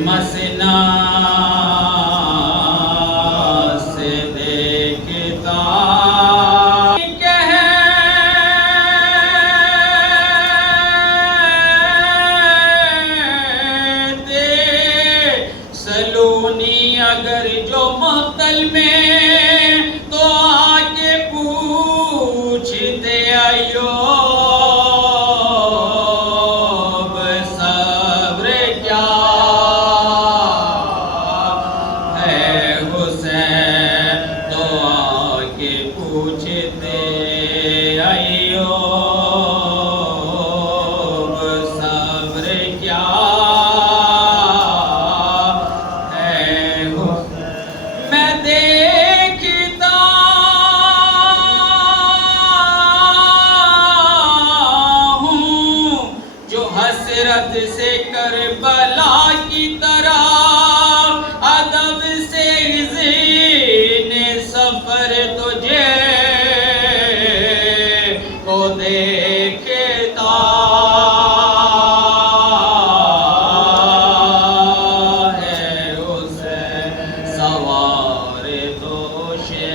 مسنا سے دیکھتا سلونی اگر جو مقتل میں تو آکے پوچھتے ایوب صبر کیا ہے حسین تو آکے پوچھتے ایوب صبر کیا حسرت سے کربلا کی طرح ادب سے زین سفر تجھے کو دیکھتا ہے اسے سوار دوشے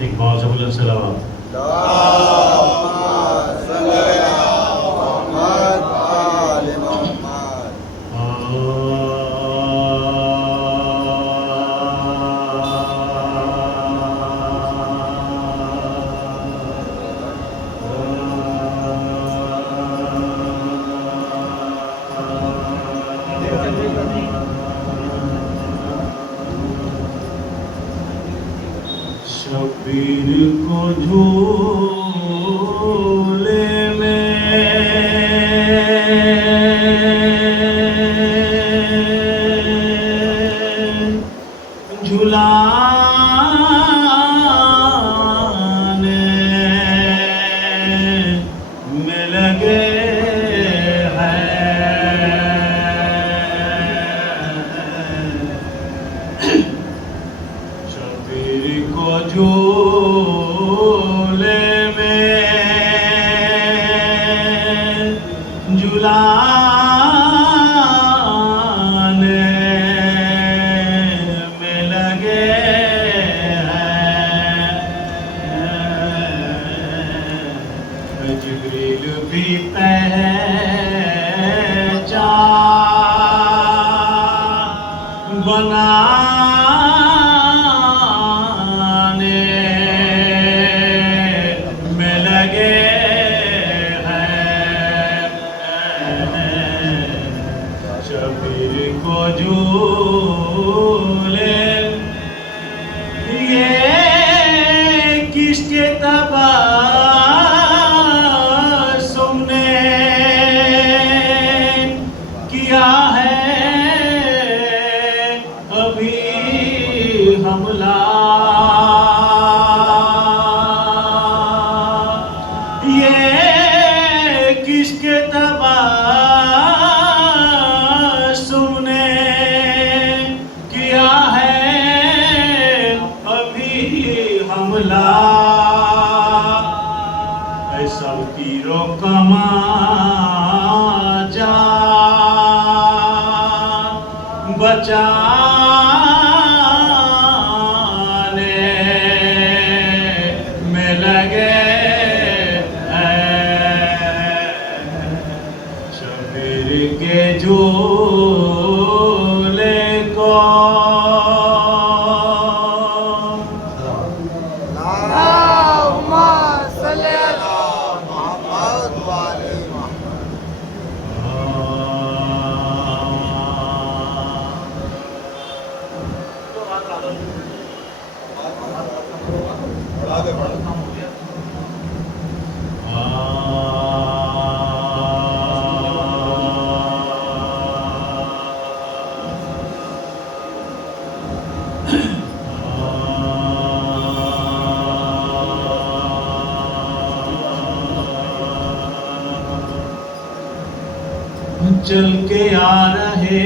ایک بار سے بلند سلام شبیر کو جھولے میں جھلانے میں لگے جھولے میں جھلانے میں لگے ہیں جبریل بھی پہچان بنا شبیر کو جھولے یہ کس کے تبسم نے کیا ہے ابھی حملہ یہ کس کے سب تیروں کمان جان بچانے میں لگے شبیر کے جھولے کو چل کے آ رہے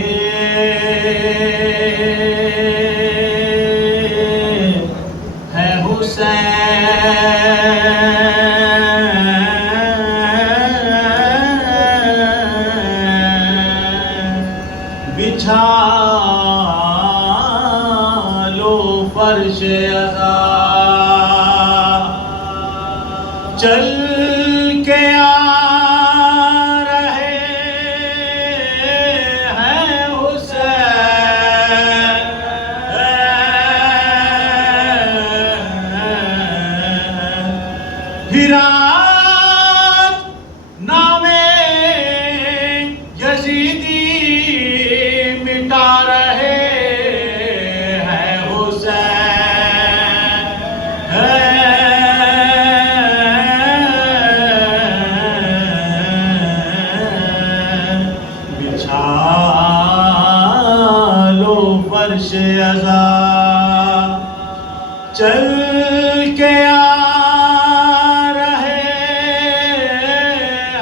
ہیں حسین، بچھا لو فرش عزا، چل کے آ رہے ہیں حسین، ہرات نام یزیدی مٹا رہے ہیں حسین، بچھا لو فرش عزا، چل کے آ رہے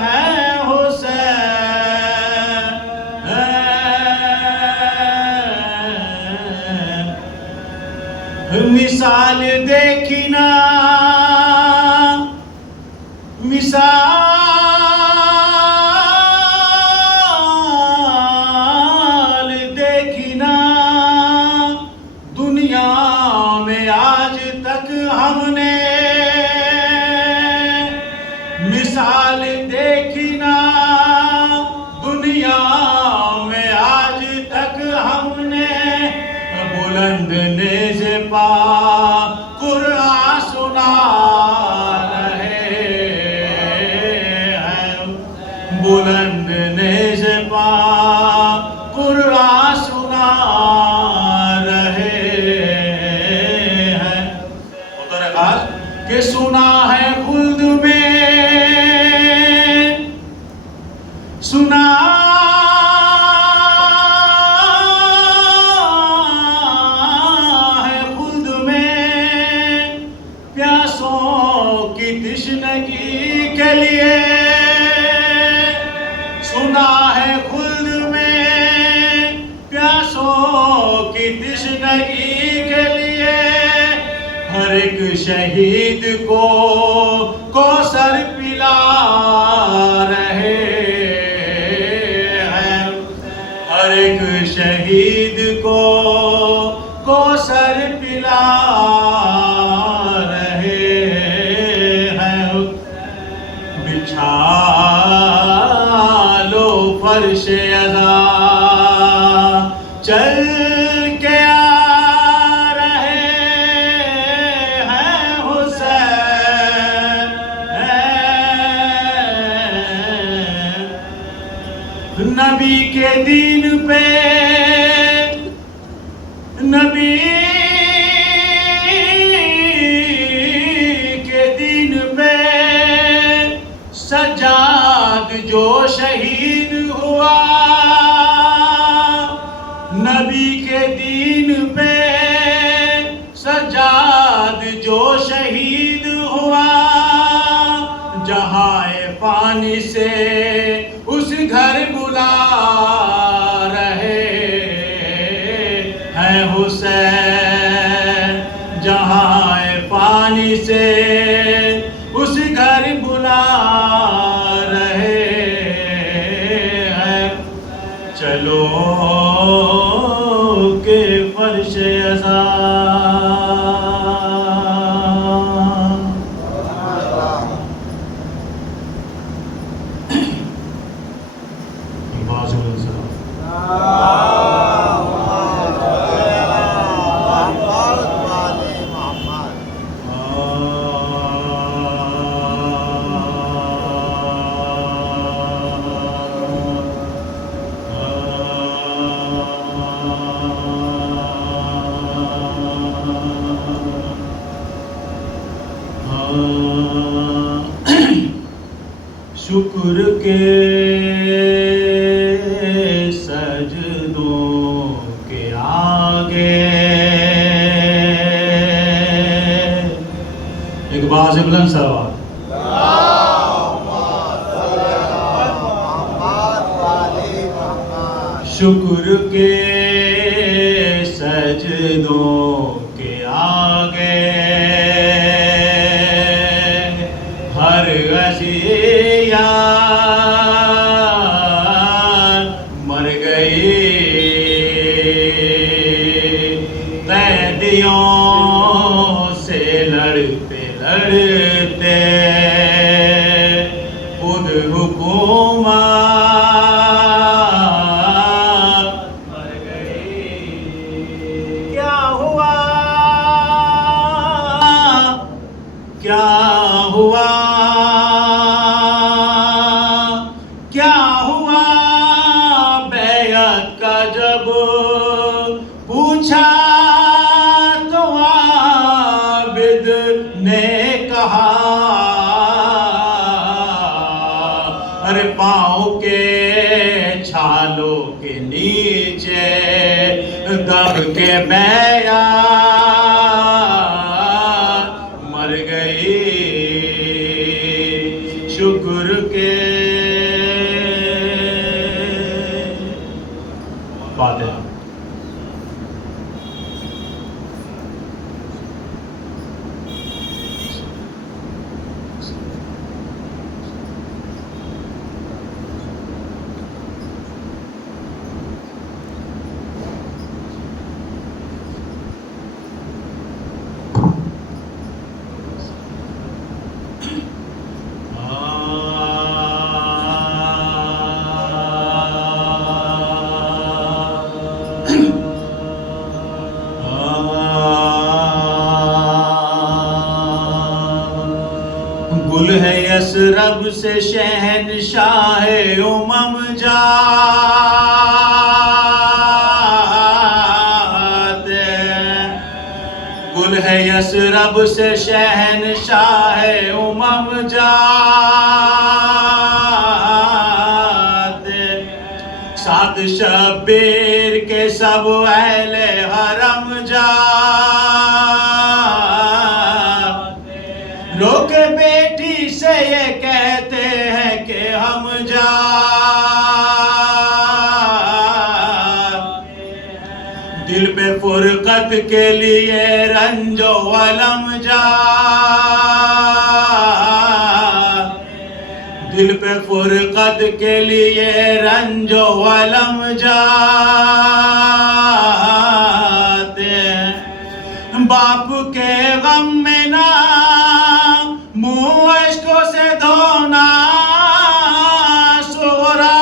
ہیں حسین، مثال دیکھی نا، مثال دیکھی نا، دنیا میں آج تک ہم نے مثال دیکھی نا، دنیا میں آج تک ہم نے، بلند نیز پا قرآن سنا رہے ہیں، بلند نیز پا قرآن سنا رہے ہیں، کہ سنا ہے خلد میں، سنا ہے خلد میں، پیاسوں کی تشنگی کے لیے، سنا ہے خلد میں، پیاسوں کی تشنگی کے لیے، ہر ایک شہید کو کوثر پلا رہے ہیں، ہر ایک شہید کو کوثر پلا رہے ہیں، بچھا لو فرش عزا، چل کے آ رہے ہیں حسین، نبی کے دین پہ، نبی کے دین پہ، سجاد جو شہید ہوا، نبی کے دین پہ سجاد جو شہید ہوا، جہاں فانی سے اس گھر بلا رہے ہیں حسین، جہاں فانی سے اس گھر بلا رہے ہیں، چلو کہ فرش عزا، شکر کے سجدوں کے آگے ایک باز بلند سوال، شکر کے سجدوں کے آگے ہر عزیان مر گئی، قیدیوں سے لڑتے لڑتے خود حکومت مر گئی۔ کیا ہوا، کیا ہوا، کیا ہوا بیعت کا جب پوچھا تو عابد نے کہا، ارے پاؤں کے چھالوں کے نیچے دب کے بیعت مر گئی۔ شکر کے فاتحہ۔ گل ہے یثرب سے شہنشاہ امم جاتے، گل ہے یثرب سے شہنشاہ امم جاتے، سات شبیر کے سب اہل حرم جاتے، رو کے بیٹی سے یہ کہتے ہیں کہ ہم جاتے، دل پہ فرقت کے لیے رنج و علم جاتے، دل پہ فرقت کے لیے رنج و علم جاتے، باپ کے غم میں نہ منہ اشکوں سے دھونا، سورا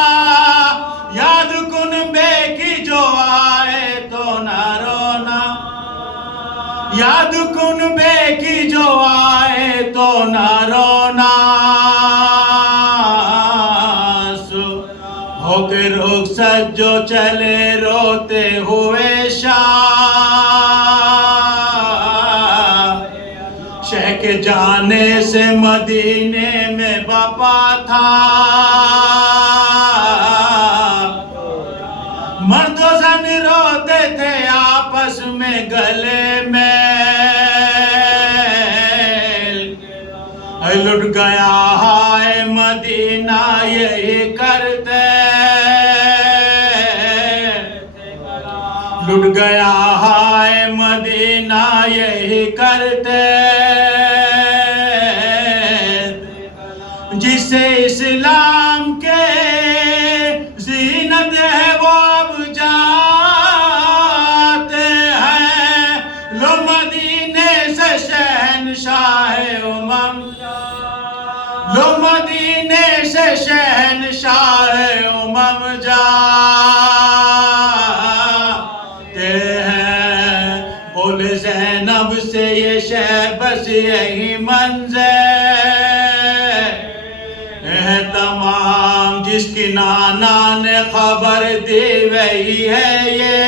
یاد کن بے کی جو آئے تو نہ رونا، یاد کن بے کی جو آئے تو نہ رونا، ہو کے رخصت جو چلے روتے ہوئے شہ کے جانے سے مدینے میں بپا تھا، مرد و زن روتے تھے آپس میں گلے میں، لٹ گیا ہائے مدینہ یہی کرتے، لٹ گیا ہائے مدینہ یہی کرتے، جسے اسلام کے زینت ہے وہ اب جاتے ہیں، لو مدینے سے شہنشاہ امم، لو مدینے سے شہنشاہ امم جاتے ہیں، بولے زینب سے یہ شہر بس یہی منظر ہے تمام، جس کی نانا نے خبر دی وہی ہے یہ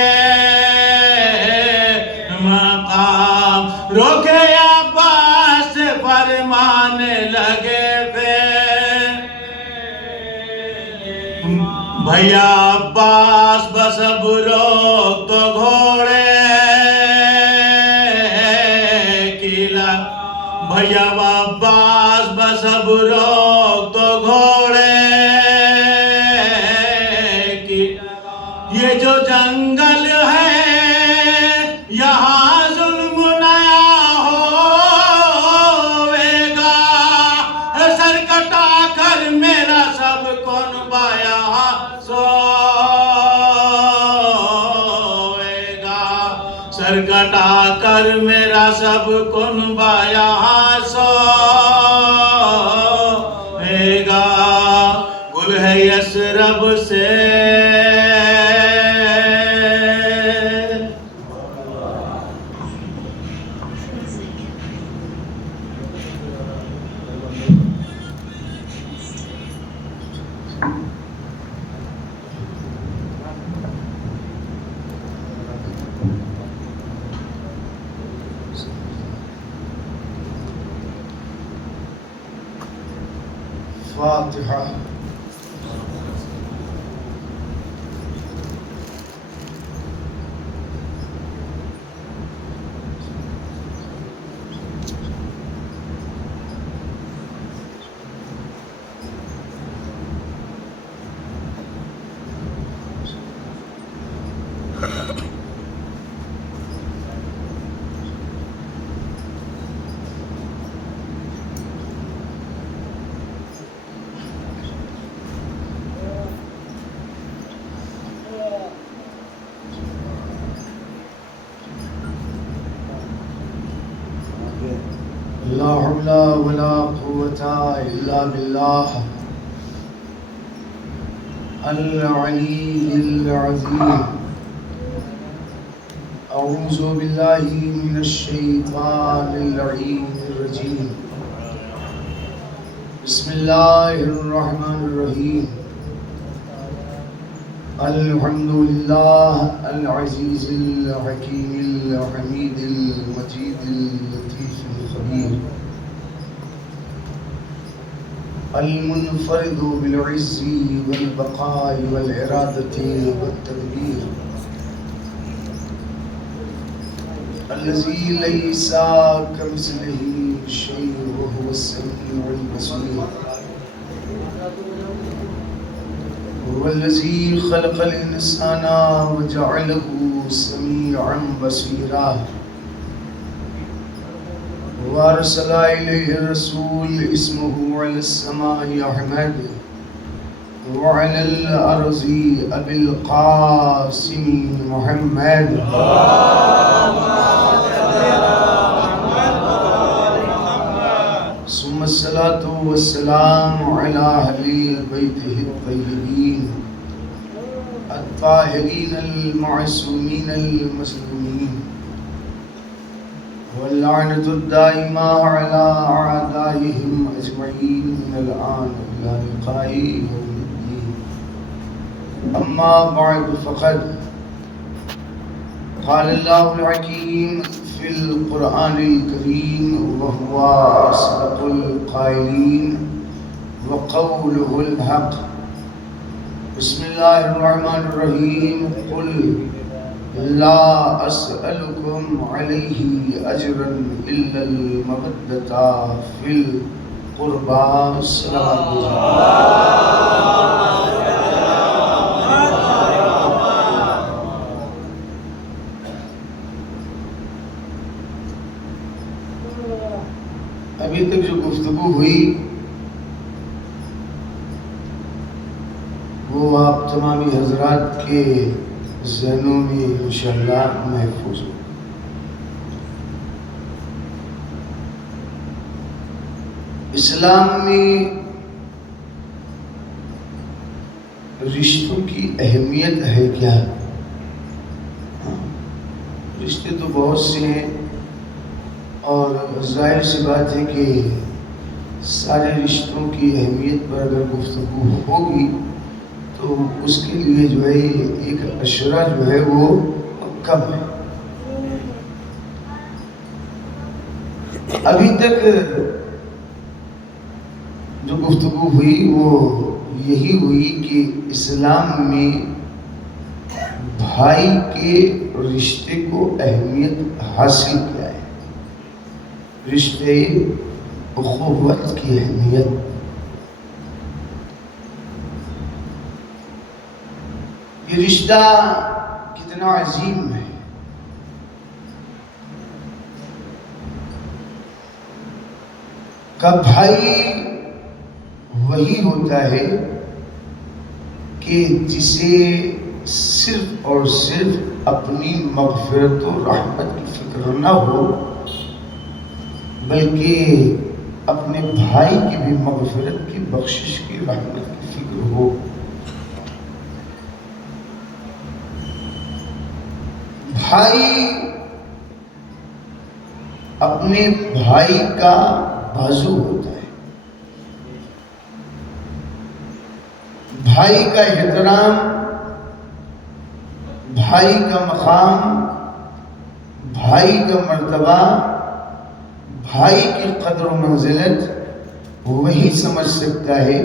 مقام، روکے عباس سے فرمانے لگے پھر، بھیا عباس بس اب روک تو گھوڑے کیلا، بھیا عباس بس اب روک تو گھوڑے کی، یہ جو جنگل ہے یہاں ظلم نیا ہوئے گا سر کٹا کر میرا سب کون بایا سوئے گا سر کٹا کر میرا سب کون بایا سوئے گا گل ہے یثرب سے فاتحہ لا حول ولا قوة إلا بالله العلي العظيم أعوذ بالله من الشيطان اللعين الرجيم بسم الله الرحمن الرحيم الحمد لله العزيز الحكيم الحميد المجيد اللطيف الخبير المنفرد بالعز والبقاء والإرادة والتدبير الذي ليس كمثله شيء وهو السميع البصير هو الذي خلق الإنسان وجعله سميعا بصيرا وارسل إليه الرسول اسمه على السماء أحمد وعلى الأرض أبي القاسم محمد ثم الصلاة والسلام على أهل بيته الطيبين الطاهرين المعصومين المسلومين واللعنة الدائمة على أعدائهم أجمعين من الآن إلى لقاء يوم الدين أما بعد فقد قال الله الحكيم في القرآن الكريم وهو أصدق القائلين وقوله الحق بسم الله الرحمن الرحيم قل لا أسألكم عليه أجرا إلا المودة في القربى صلوات ابھی تک جو گفتگو ہوئی وہ آپ تمامی حضرات کے ذہنوں میں انشاءاللہ محفوظ ہو. اسلام میں رشتوں کی اہمیت ہے کیا؟ رشتے تو بہت سے ہیں اور ظاہر سی بات ہے کہ سارے رشتوں کی اہمیت پر اگر گفتگو ہوگی تو اس کے لیے جو ہے ایک اشرہ جو ہے وہ کم ہے. ابھی تک جو گفتگو ہوئی وہ یہی ہوئی کہ اسلام میں بھائی کے رشتے کو اہمیت حاصل کیا ہے، رشتے اخوت کی اہمیت. یہ رشتہ کتنا عظیم ہے. کا بھائی وہی ہوتا ہے کہ جسے صرف اور صرف اپنی مغفرت و رحمت کی فکر نہ ہو، بلکہ اپنے بھائی کی بھی مغفرت کی، بخشش کی، رحمت کی فکر ہو. بھائی اپنے بھائی کا بازو ہوتا ہے. بھائی کا احترام، بھائی کا مقام، بھائی کا مرتبہ، بھائی کی قدر و منزلت وہی سمجھ سکتا ہے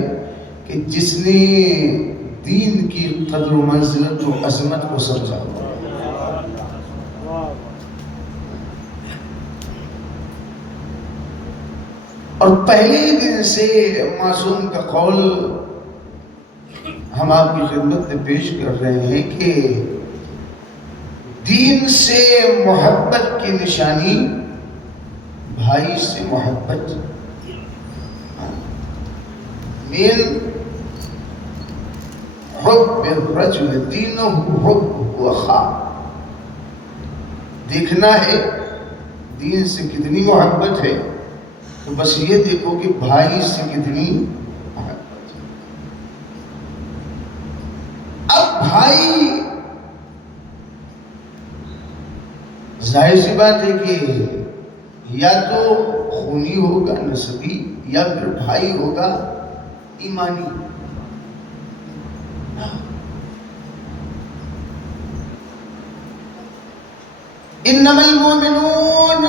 کہ جس نے دین کی قدر و منزلت و عظمت کو سمجھا. اور پہلے دن سے معصوم کا قول ہم آپ کی خدمت میں پیش کر رہے ہیں کہ دین سے محبت کی نشانی بھائی سے محبت. من حب الرجل دینہ حب اخاہ. دیکھنا ہے دین سے کتنی محبت ہے تو بس یہ دیکھو کہ بھائی سے کتنی محبت ہے. اب بھائی ظاہر سی بات ہے کہ یا تو خونی ہوگا نسبی، یا پھر بھائی ہوگا ایمانی. انما المؤمنون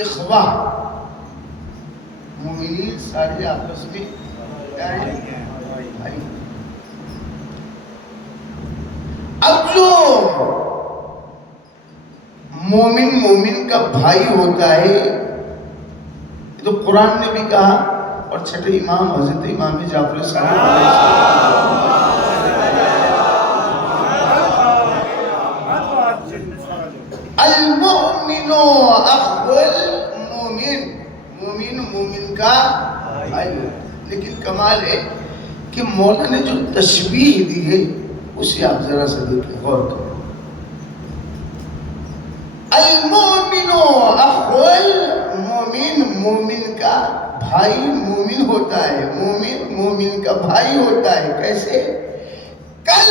اخوہ. مومنین سارے آپس میں کیا ہیں؟ بھائی. اب جو مومن کا بھائی ہوتا ہے یہ تو قرآن نے بھی کہا، اور چھٹے امام حضرت امام جعفر صادق المؤمن اخو المؤمن. مومن کا بھائی. لیکن کمال ہے کہ مولا نے جو تشبیہ دی ہے اسے آپ ذرا سا دیکھیں، غور کریں. المؤمن اخو المؤمن. مومن کا بھائی مومن ہوتا ہے، مومن کا بھائی ہوتا ہے. کیسے؟ کل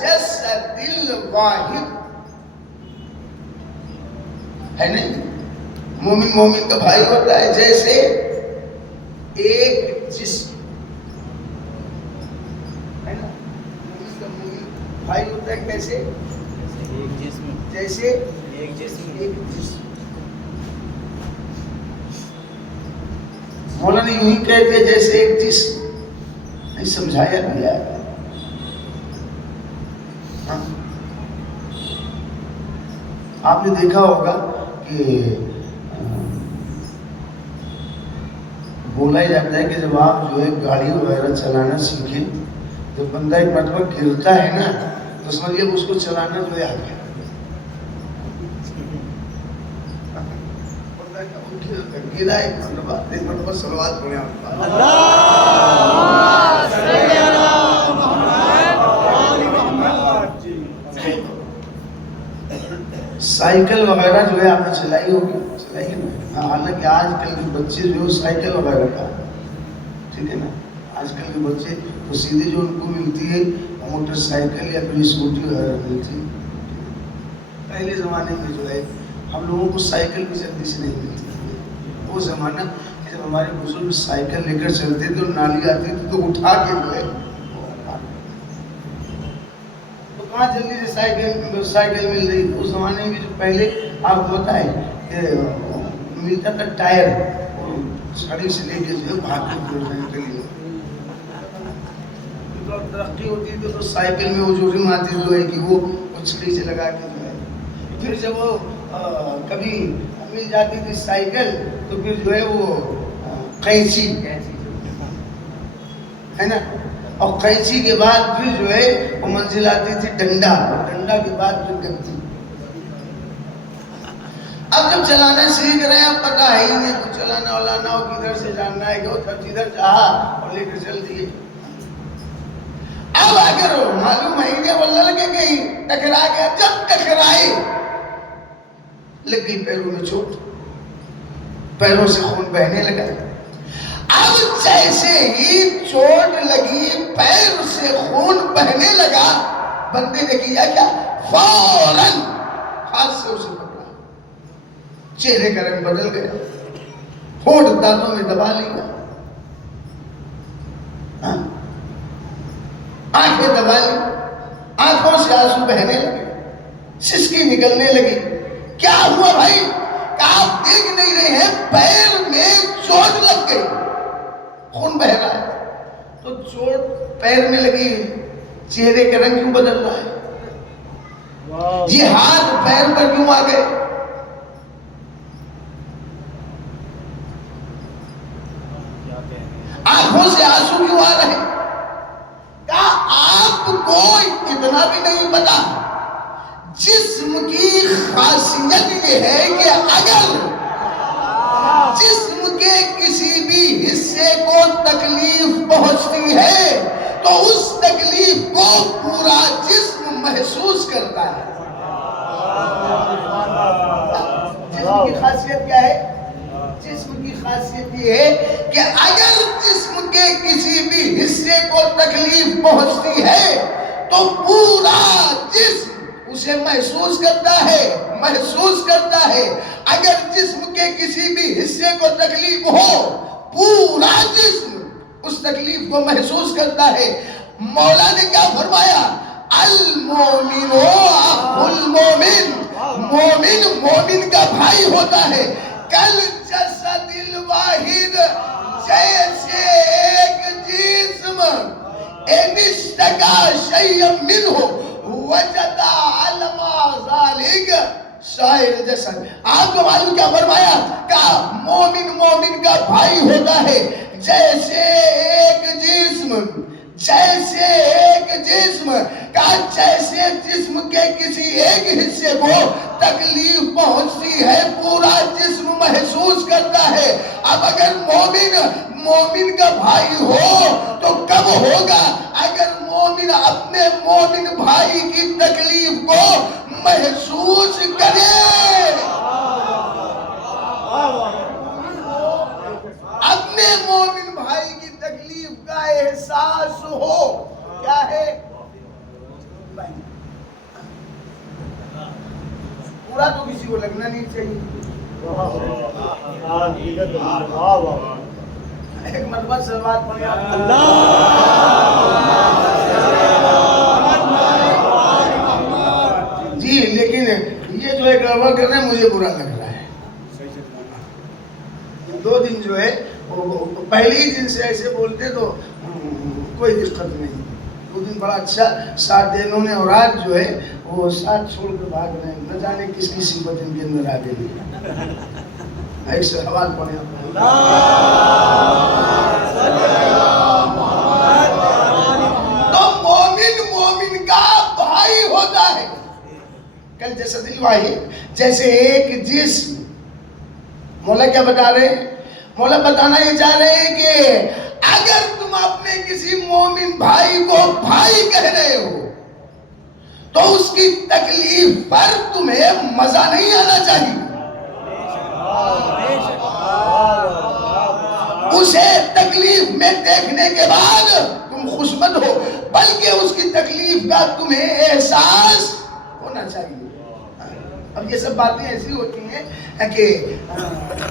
جسد الواحد ہے نہیں؟ مومن کا بھائی ہوتا ہے جیسے ایک جسم ہے نا. مومن بھائی ہوتا ہے کیسے؟ ایک جسم. جیسے ایک جسم. مولانا یوں ہی کہتے جیسے ایک جسم. نہیں سمجھایا بھی ہے. آپ نے دیکھا ہوگا کہ بولا ہی جاتا ہے کہ جب آپ جو ہے گاڑی وغیرہ چلانا سیکھیں، جب بندہ ایک مرتبہ گرتا ہے نا تو سمجھیے اس کو چلانا جو ہے آ گیا. گرا ایک مرتبہ صلوات پڑھیں سائیکل وغیرہ جو ہے آپ نے چلائی ہوگی، چلائی نا. حالانکہ آج کل کے بچے جو سائیکل وغیرہ کا ٹھیک ہے نا، آج کل کے بچے تو سیدھے جو ان کو ملتی ہے موٹر سائیکل یا پھر اسکوٹی وغیرہ ملتی ہے. پہلے زمانے میں جو ہے ہم لوگوں کو سائیکل بھی جلدی سے نہیں ملتی. وہ زمانہ جب ہمارے بزرگ سائیکل لے کر چلتے تھے اور نالی آتی تھی تو اٹھا کے جو ہے تو کہاں جلدی سے سائیکل مل رہی. اس زمانے میں جو پہلے آپ کو پتا ہے کہ ملتا تھا ٹائر، چھڑی سے لے کے جو ہے بھاگ کے لیے ترقی ہوتی تھی تو سائیکل میں وہ جو رم آتی جو ہے کہ وہ چھڑی سے لگا کے جو ہے. پھر جب وہ کبھی مل جاتی تھی سائیکل تو پھر جو ہے وہ قینچی ہے نا، اور قینچی کے بعد پھر جو ہے وہ منزل آتی تھی ڈنڈا، اور ڈنڈا کے بعد پھر گدی۔ اب جب چلانا سیکھ رہے ہیں اب پتہ ہے ہی نہیں کچھ چلانا والا نہ ہو، کدھر سے جاننا ہے کہ جدھر چاہا اور لے کر چل دیے۔ اب اگر معلوم ہے کہ وہ لڑکے کہیں ٹکرا گیا، جب ٹکرائے لگ گئی پیروں میں چوٹ، پیروں سے خون بہنے لگا۔ اب جیسے ہی چوٹ لگی، پیر سے خون بہنے لگا، بندے نے کیا کیا؟ فوراً ہاتھ سے اسے پکڑا، چہرے کا رنگ بدل گیا، ہونٹ دانتوں میں دبا لیا، آنکھیں دبا لی، آنکھوں سے آنسو بہنے لگے، سسکی نکلنے لگی۔ کیا ہوا بھائی؟ آپ دیکھ نہیں رہے ہیں پیر میں چوٹ لگ گئی، خون بہ رہا ہے، تو چوٹ پیر میں لگی ہے، چہرے کا رنگ کیوں بدل رہا ہے؟ یہ ہاتھ پیر پر کیوں آ گئے؟ آنکھوں سے آنسو کیوں آ رہے؟ کہا آپ کو اتنا بھی نہیں پتا، جسم کی خاصیت یہ ہے کہ اگر جسم کے کسی بھی حصے کو تکلیف پہنچتی ہے تو اس تکلیف کو پورا جسم محسوس کرتا ہے۔ جسم کی خاصیت کیا ہے؟ جسم کی خاصیت یہ ہے کہ اگر جسم کے کسی بھی حصے کو تکلیف پہنچتی ہے تو پورا جسم اسے محسوس کرتا ہے۔ اگر جسم کے کسی بھی حصے کو تکلیف ہو، پورا جسم اس تکلیف کو محسوس کرتا ہے۔ مولا نے کیا فرمایا؟ المومن اخو المومن، مومن مومن کا بھائی ہوتا ہے۔ کل جسد الواحد، جیسے ایک جسم، ان اشتکا شیئا منہ وجد علم ذالک سائر جسد۔ آپ کو معلوم کیا فرمایا؟ کہا مومن مومن کا بھائی ہوتا ہے، جیسے ایک جسم، جیسے ایک جسم، کہا جیسے جسم کے کسی ایک حصے کو تکلیف پہنچتی ہے پورا جسم محسوس کرتا ہے۔ اب اگر مومن کا بھائی ہو تو کب ہوگا؟ اگر مومن اپنے مومن بھائی کی تکلیف کو محسوس کرے، اپنے مومن بھائی کی تکلیف کا احساس ہو۔ کیا ہے؟ پورا تو کسی کو لگنا نہیں چاہیے۔ ایک مرتبہ سلوات پڑھیں جی، لیکن یہ جو ہے گڑبڑ کر رہے ہیں، مجھے برا لگ رہا ہے۔ 2 دن جو ہے پہلے ہی دن سے ایسے بولتے تو کوئی دقت نہیں، 2 دن بڑا اچھا ساتھ دے انہوں نے، اور آج جو ہے وہ ساتھ چھوڑ کر بھاگ رہے ہیں، نہ جانے کس کی صفت ان کے اندر آ گئی۔ ایک سے حوال پڑھیں تو مومن کا بھائی ہوتا ہے۔ کل جسد الواحد، جیسے ایک جسم۔ مولا کیا بتا رہے ہیں؟ مولا بتانا یہ چاہ رہے ہیں کہ اگر تم اپنے کسی مومن بھائی کو بھائی کہہ رہے ہو تو اس کی تکلیف پر تمہیں مزہ نہیں آنا چاہیے، اسے تکلیف میں دیکھنے کے بعد تم خوش مت ہو، بلکہ اس کی تکلیف کا تمہیں احساس ہونا چاہیے۔ اب یہ سب باتیں ایسی ہوتی ہیں کہ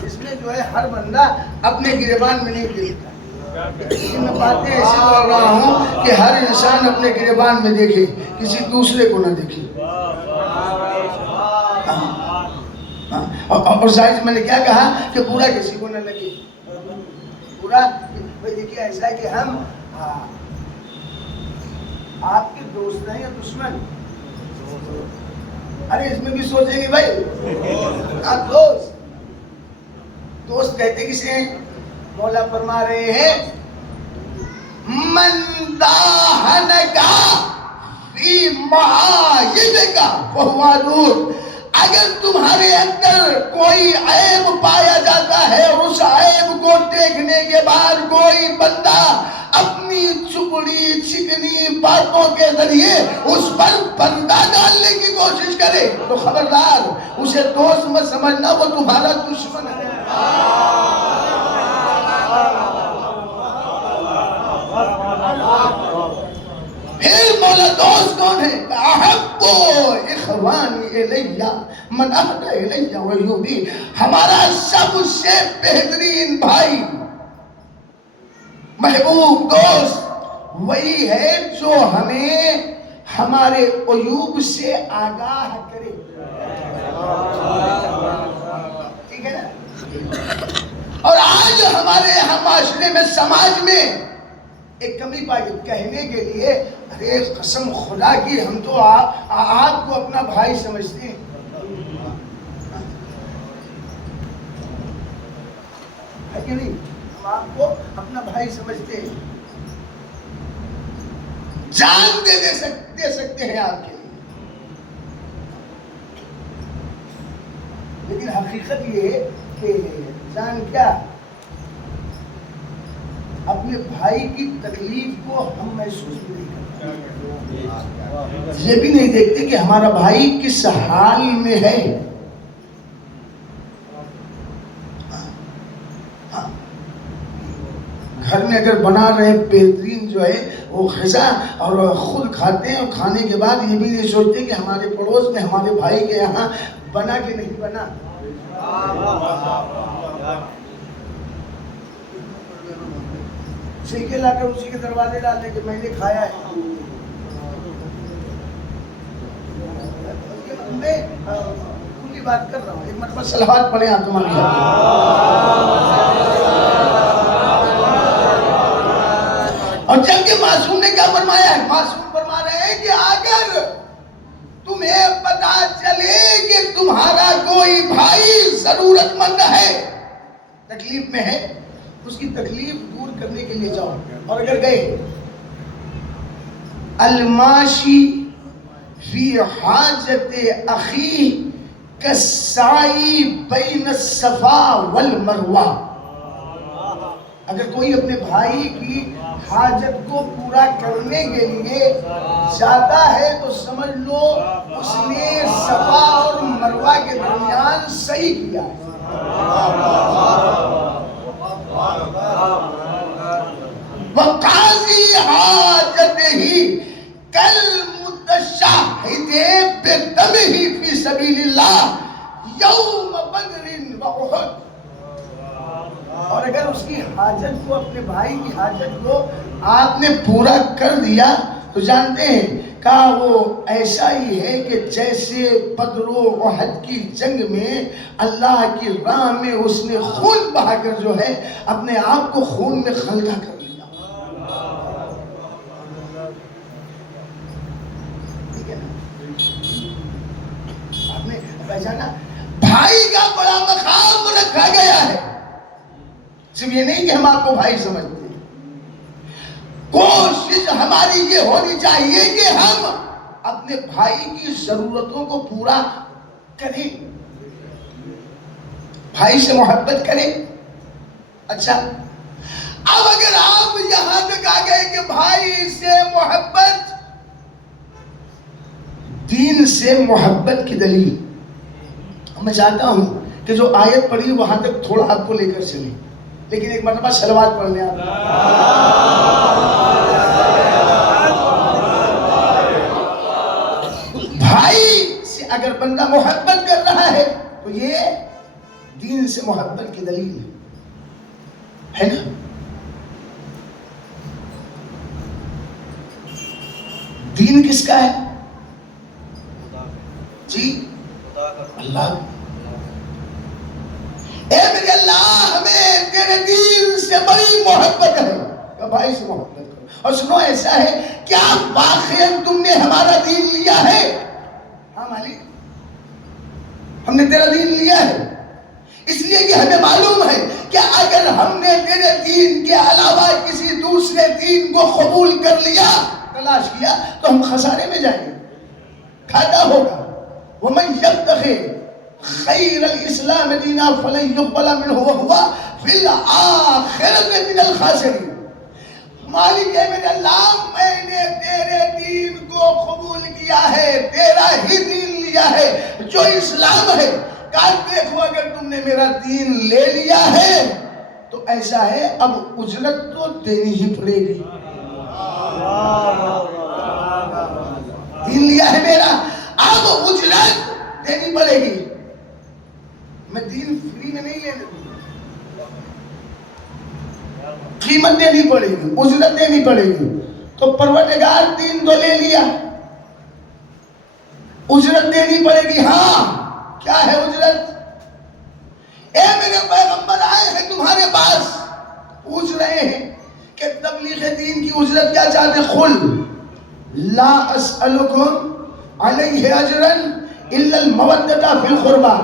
اس میں جو ہے ہر بندہ اپنے گریبان میں نہیں دیکھتا۔ میں باتیں ایسی بول رہا ہوں کہ ہر انسان اپنے گریبان میں دیکھے، کسی دوسرے کو نہ دیکھے۔ اور ظاہر میں نے کیا کہا کہ پورا کسی کو نہ لگے، پورا دیکھیے ایسا ہے کہ ہم آپ کے دوست ہیں یا دشمن؟ ارے اس میں بھی سوچیں گے بھائی، آپ دوست کہتے کسے ہیں؟ مولا فرما رہے ہیں من داہنکا فی معایبکا فہو نور، اگر تمہارے اندر کوئی عیب پایا جاتا ہے اور اس عیب کو دیکھنے کے بعد کوئی بندہ اپنی چپڑی چکنی باتوں کے ذریعے اس پر پردہ ڈالنے کی کوشش کرے تو خبردار، اسے دوست مت سمجھنا، وہ تمہارا دشمن ہے۔ پھر مولا دوست کون ہے؟ احب اخوانی الیہ من اہدی الیہ ویوبی، ہمارا سب سے بہترین بھائی محبوب دوست وہی ہے جو ہمیں ہمارے عیوب سے آگاہ کرے، ٹھیک ہے نا؟ اور آج ہمارے یہاں معاشرے میں سماج میں ایک کمی پائی کہنے کے لیے، ارے قسم خدا کی ہم تو آپ کو اپنا بھائی سمجھتے ہیں، ہے کہ نہیں؟ ہم آپ کو اپنا بھائی سمجھتے ہیں، جان دے سکتے ہیں آپ کے لیے، لیکن حقیقت یہ ہے کہ جان کیا، اپنے بھائی کی تکلیف کو ہم محسوس بھی نہیں کرتے، یہ بھی نہیں دیکھتے کہ ہمارا بھائی کس حال میں ہے۔ گھر میں اگر بنا رہے بہترین جو ہے وہ غذا اور خود کھاتے ہیں، اور کھانے کے بعد یہ بھی نہیں سوچتے کہ ہمارے پڑوس میں ہمارے بھائی کے یہاں بنا کہ نہیں بنا۔ سیکھے لا کر اسی کے دروازے ڈالتے کہ میں نے کھایا ہے۔ میں کلی بات کر رہا ہوں، ایک مرتبہ صلوات پڑھیں آپ تمہاری۔ اور جبکہ معصوم نے کیا فرمایا ہے؟ معصوم فرما رہے ہیں کہ اگر تمہیں پتا چلے کہ تمہارا کوئی بھائی ضرورت مند ہے، تکلیف میں ہے، اس کی تکلیف دور کرنے کے لیے جاؤ، اور اگر گئے الماشی فی حاجت اخی کالسعی بین الصفا والمروہ، اگر کوئی اپنے بھائی کی حاجت کو پورا کرنے کے لیے جاتا ہے تو سمجھ لو اس نے صفا اور مروہ کے درمیان صحیح کیا ہے۔ وقاضی حاجتہ کالمتشہد بدمہ فی سبیل اللہ یوم بدر واحد، اور اگر اس کی حاجت کو، اپنے بھائی کی حاجت کو آپ نے پورا کر دیا تو جانتے ہیں کہ وہ ایسا ہی ہے کہ جیسے بدر و احد کی جنگ میں اللہ کی راہ میں اس نے خون بہا کر جو ہے اپنے آپ کو خون میں خلقہ کر لیا۔ ٹھیک ہے نا؟ آپ نے پہچانا بھائی کا بڑا مقام رکھا گیا ہے، صرف یہ نہیں کہ ہم آپ کو بھائی سمجھتے ہیں، کوشش ہماری یہ ہونی چاہیے کہ ہم اپنے بھائی کی ضرورتوں کو پورا کریں، بھائی سے محبت کریں۔ اچھا، اب اگر آپ یہاں تک آ گئے کہ بھائی سے محبت، دین سے محبت کی دلیل میں چاہتا ہوں کہ جو آیت پڑھی وہاں تک تھوڑا آپ کو لے کر چلیں، لیکن ایک مرتبہ صلوات پڑھ لیں آپ۔ بھائی سے اگر بندہ محبت کر رہا ہے تو یہ دین سے محبت کی دلیل ہے نا؟ دین کس کا ہے؟ جی اللہ۔ اے میرے اللہ، ہمیں تیرے دین سے بڑی محبت ہے، کہ بھائی سے محبت کرو۔ اور سنو، ایسا ہے کیا واقعاً تم نے ہمارا دین لیا ہے؟ ہاں مالک، ہم نے تیرا دین لیا ہے، اس لیے کہ ہمیں معلوم ہے کہ اگر ہم نے تیرے دین کے علاوہ کسی دوسرے دین کو قبول کر لیا، تلاش کیا، تو ہم خسارے میں جائیں گے، گھاٹا ہوگا۔ وَمَنْ يَبْتَغِ غَيْرَ الْإِسْلَامِ دِينًا فَلَنْ يُقْبَلَ مِنْهُ وَهُوَ فِي الْآخِرَةِ مِنَ الْخَاسِرِينَ۔ مالک ہے میرے اللہ، میں نے تیرے دین کو قبول کیا ہے، تیرا ہی دین لیا ہے جو اسلام ہے۔ کہا دیکھو اگر تم نے میرا دین لے لیا ہے تو ایسا ہے اب اجرت تو دینی ہی پڑے گی۔ دین لیا ہے میرا، اب اجرت دینی پڑے گی۔ میں دین فری میں نہیں لینے دوں، قیمت دینی پڑے گی، اجرت دینی پڑے گی۔ تو پروردگار دین تو لے لیا، اجرت دینی پڑے گی۔ ہاں کیا ہے اجرت؟ اے میرے پیغمبر آئے ہیں تمہارے پاس، پوچھ رہے ہیں کہ تبلیغ دین کی اجرت کیا چاہتے ہیں؟ قل لا اسألکم علیہ اجرا الا المودۃ فی القربى۔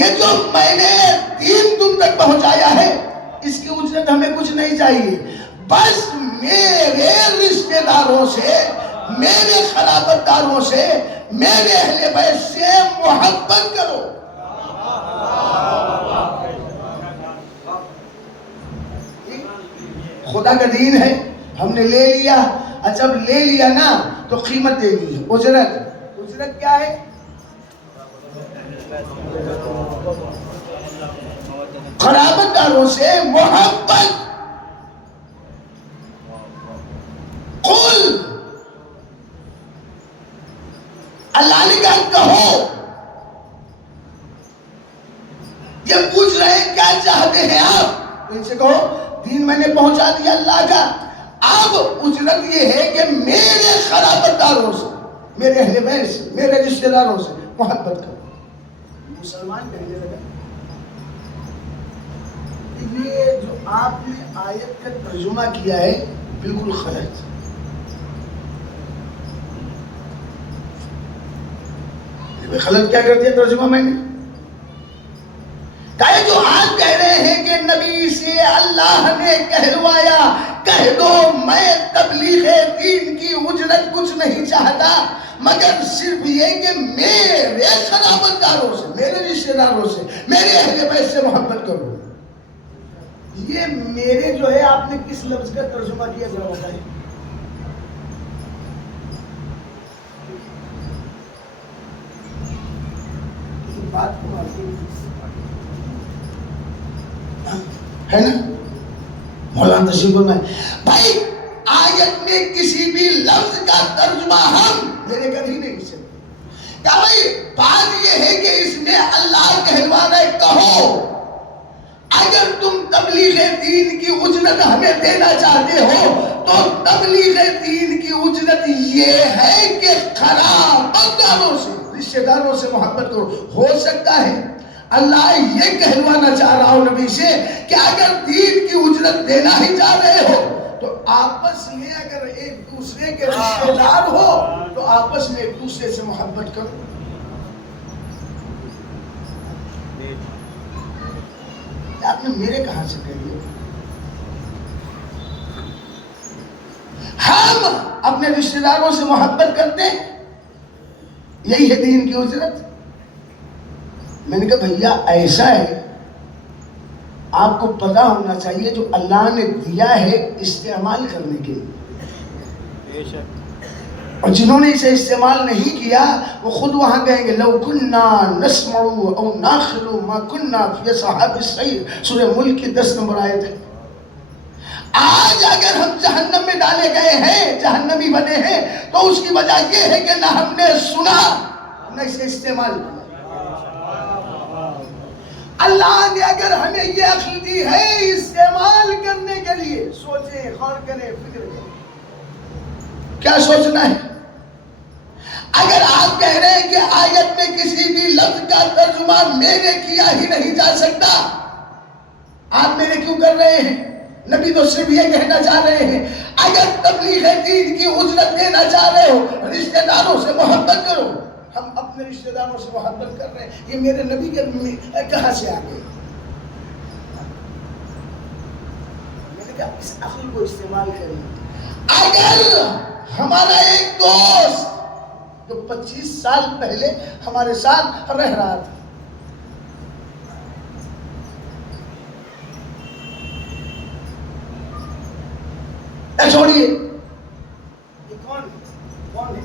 یہ جو میں نے دین تم تک پہنچایا ہے اس کی اجرت ہمیں کچھ نہیں چاہیے، بس میرے رشتہ داروں سے، میرے خلافت داروں سے، میرے اہل بیت سے محبت کرو۔ خدا کا دین ہے، ہم نے لے لیا، جب لے لیا نا تو قیمت دے دی۔ اجرت، اجرت کیا ہے؟ قرابت داروں سے محبت۔ قل، اللہ نے کہو، یہ پوچھ رہے ہیں کیا چاہتے ہیں آپ، ان سے کہو دین میں نے پہنچا دیا اللہ کا، اب اجرت یہ ہے کہ میرے قرابت داروں سے، میرے اہل بیت سے، میرے رشتہ داروں سے محبت کرو۔ مسلمان کہنے لگا یہ جو آپ نے آیت کا ترجمہ کیا ہے بالکل غلط۔ غلط کیا کر دیا ترجمہ میں نے؟ کہ جو آپ کہہ رہے ہیں کہ نبی سے اللہ نے کہلوایا، کہہ دو میں تبلیغ دین کی اجرت کچھ نہیں چاہتا مگر صرف یہ کہ میرے قرابت داروں سے، میرے رشتہ داروں سے، میرے اہل بیت سے محبت کرو۔ یہ میرے جو ہے آپ نے کس لفظ کا ترجمہ کیا ذرا بتائیں۔ بات کو ہے نا مولانا تشریف میں بھائی آیت میں کسی بھی لفظ کا ترجمہ ہم میرے کبھی نہیں سکتے۔ کیا بھائی بات یہ ہے کہ اس میں اللہ کہلوا رہے کہو اگر تم تبلیغ دین کی اجرت ہمیں دینا چاہتے ہو تو تبلیغ دین کی اجرت یہ ہے کہ قرابت داروں سے، رشتہ داروں سے محبت کرو۔ ہو سکتا ہے اللہ یہ کہلوانا چاہ رہا ہو نبی سے کہ اگر دین کی اجرت دینا ہی چاہ رہے ہو تو آپس میں اگر ایک دوسرے کے رشتہ دار ہو تو آپس میں ایک دوسرے سے محبت کرو۔ آپ نے میرے کہاں سے کہیے؟ ہم اپنے رشتہ داروں سے محبت کرتے ہیں، یہی ہے دین کی اجرت۔ میں نے کہا بھیا ایسا ہے، آپ کو پتا ہونا چاہیے جو اللہ نے دیا ہے استعمال کرنے کے لیے، اور جنہوں نے اسے استعمال نہیں کیا وہ خود وہاں کہیں گے لو کننا نسمع او ناخل ما کننا فی اصحاب السعیر، سورہ ملک کی 10 نمبر آیت ہے۔ آج اگر ہم جہنم میں ڈالے گئے ہیں، جہنمی بنے ہیں، تو اس کی وجہ یہ ہے کہ نہ ہم نے سنا نہ اسے استعمال کیا۔ اللہ نے اگر ہمیں یہ عقل دی ہے استعمال کرنے کے لیے، سوچیں، غور کریں، فکر کریں کیا سوچنا ہے۔ اگر آپ کہہ رہے ہیں کہ آیت میں کسی بھی لفظ کا ترجمہ میرے کیا ہی نہیں جا سکتا، آپ میرے کیوں کر رہے ہیں؟ نبی تو صرف یہ کہنا چاہ رہے ہیں اگر تبلیغ دین کی اجرت دینا چاہ رہے ہو رشتہ داروں سے محبت کرو۔ ہم اپنے رشتہ داروں سے محبت کر رہے ہیں، یہ میرے نبی کے کہاں سے آ گئے؟ کہ اس عقل کو استعمال کریں. اگر ہمارا ایک دوست جو 25 سال پہلے ہمارے ساتھ رہ رہا تھا، چھوڑیے یہ کون ہے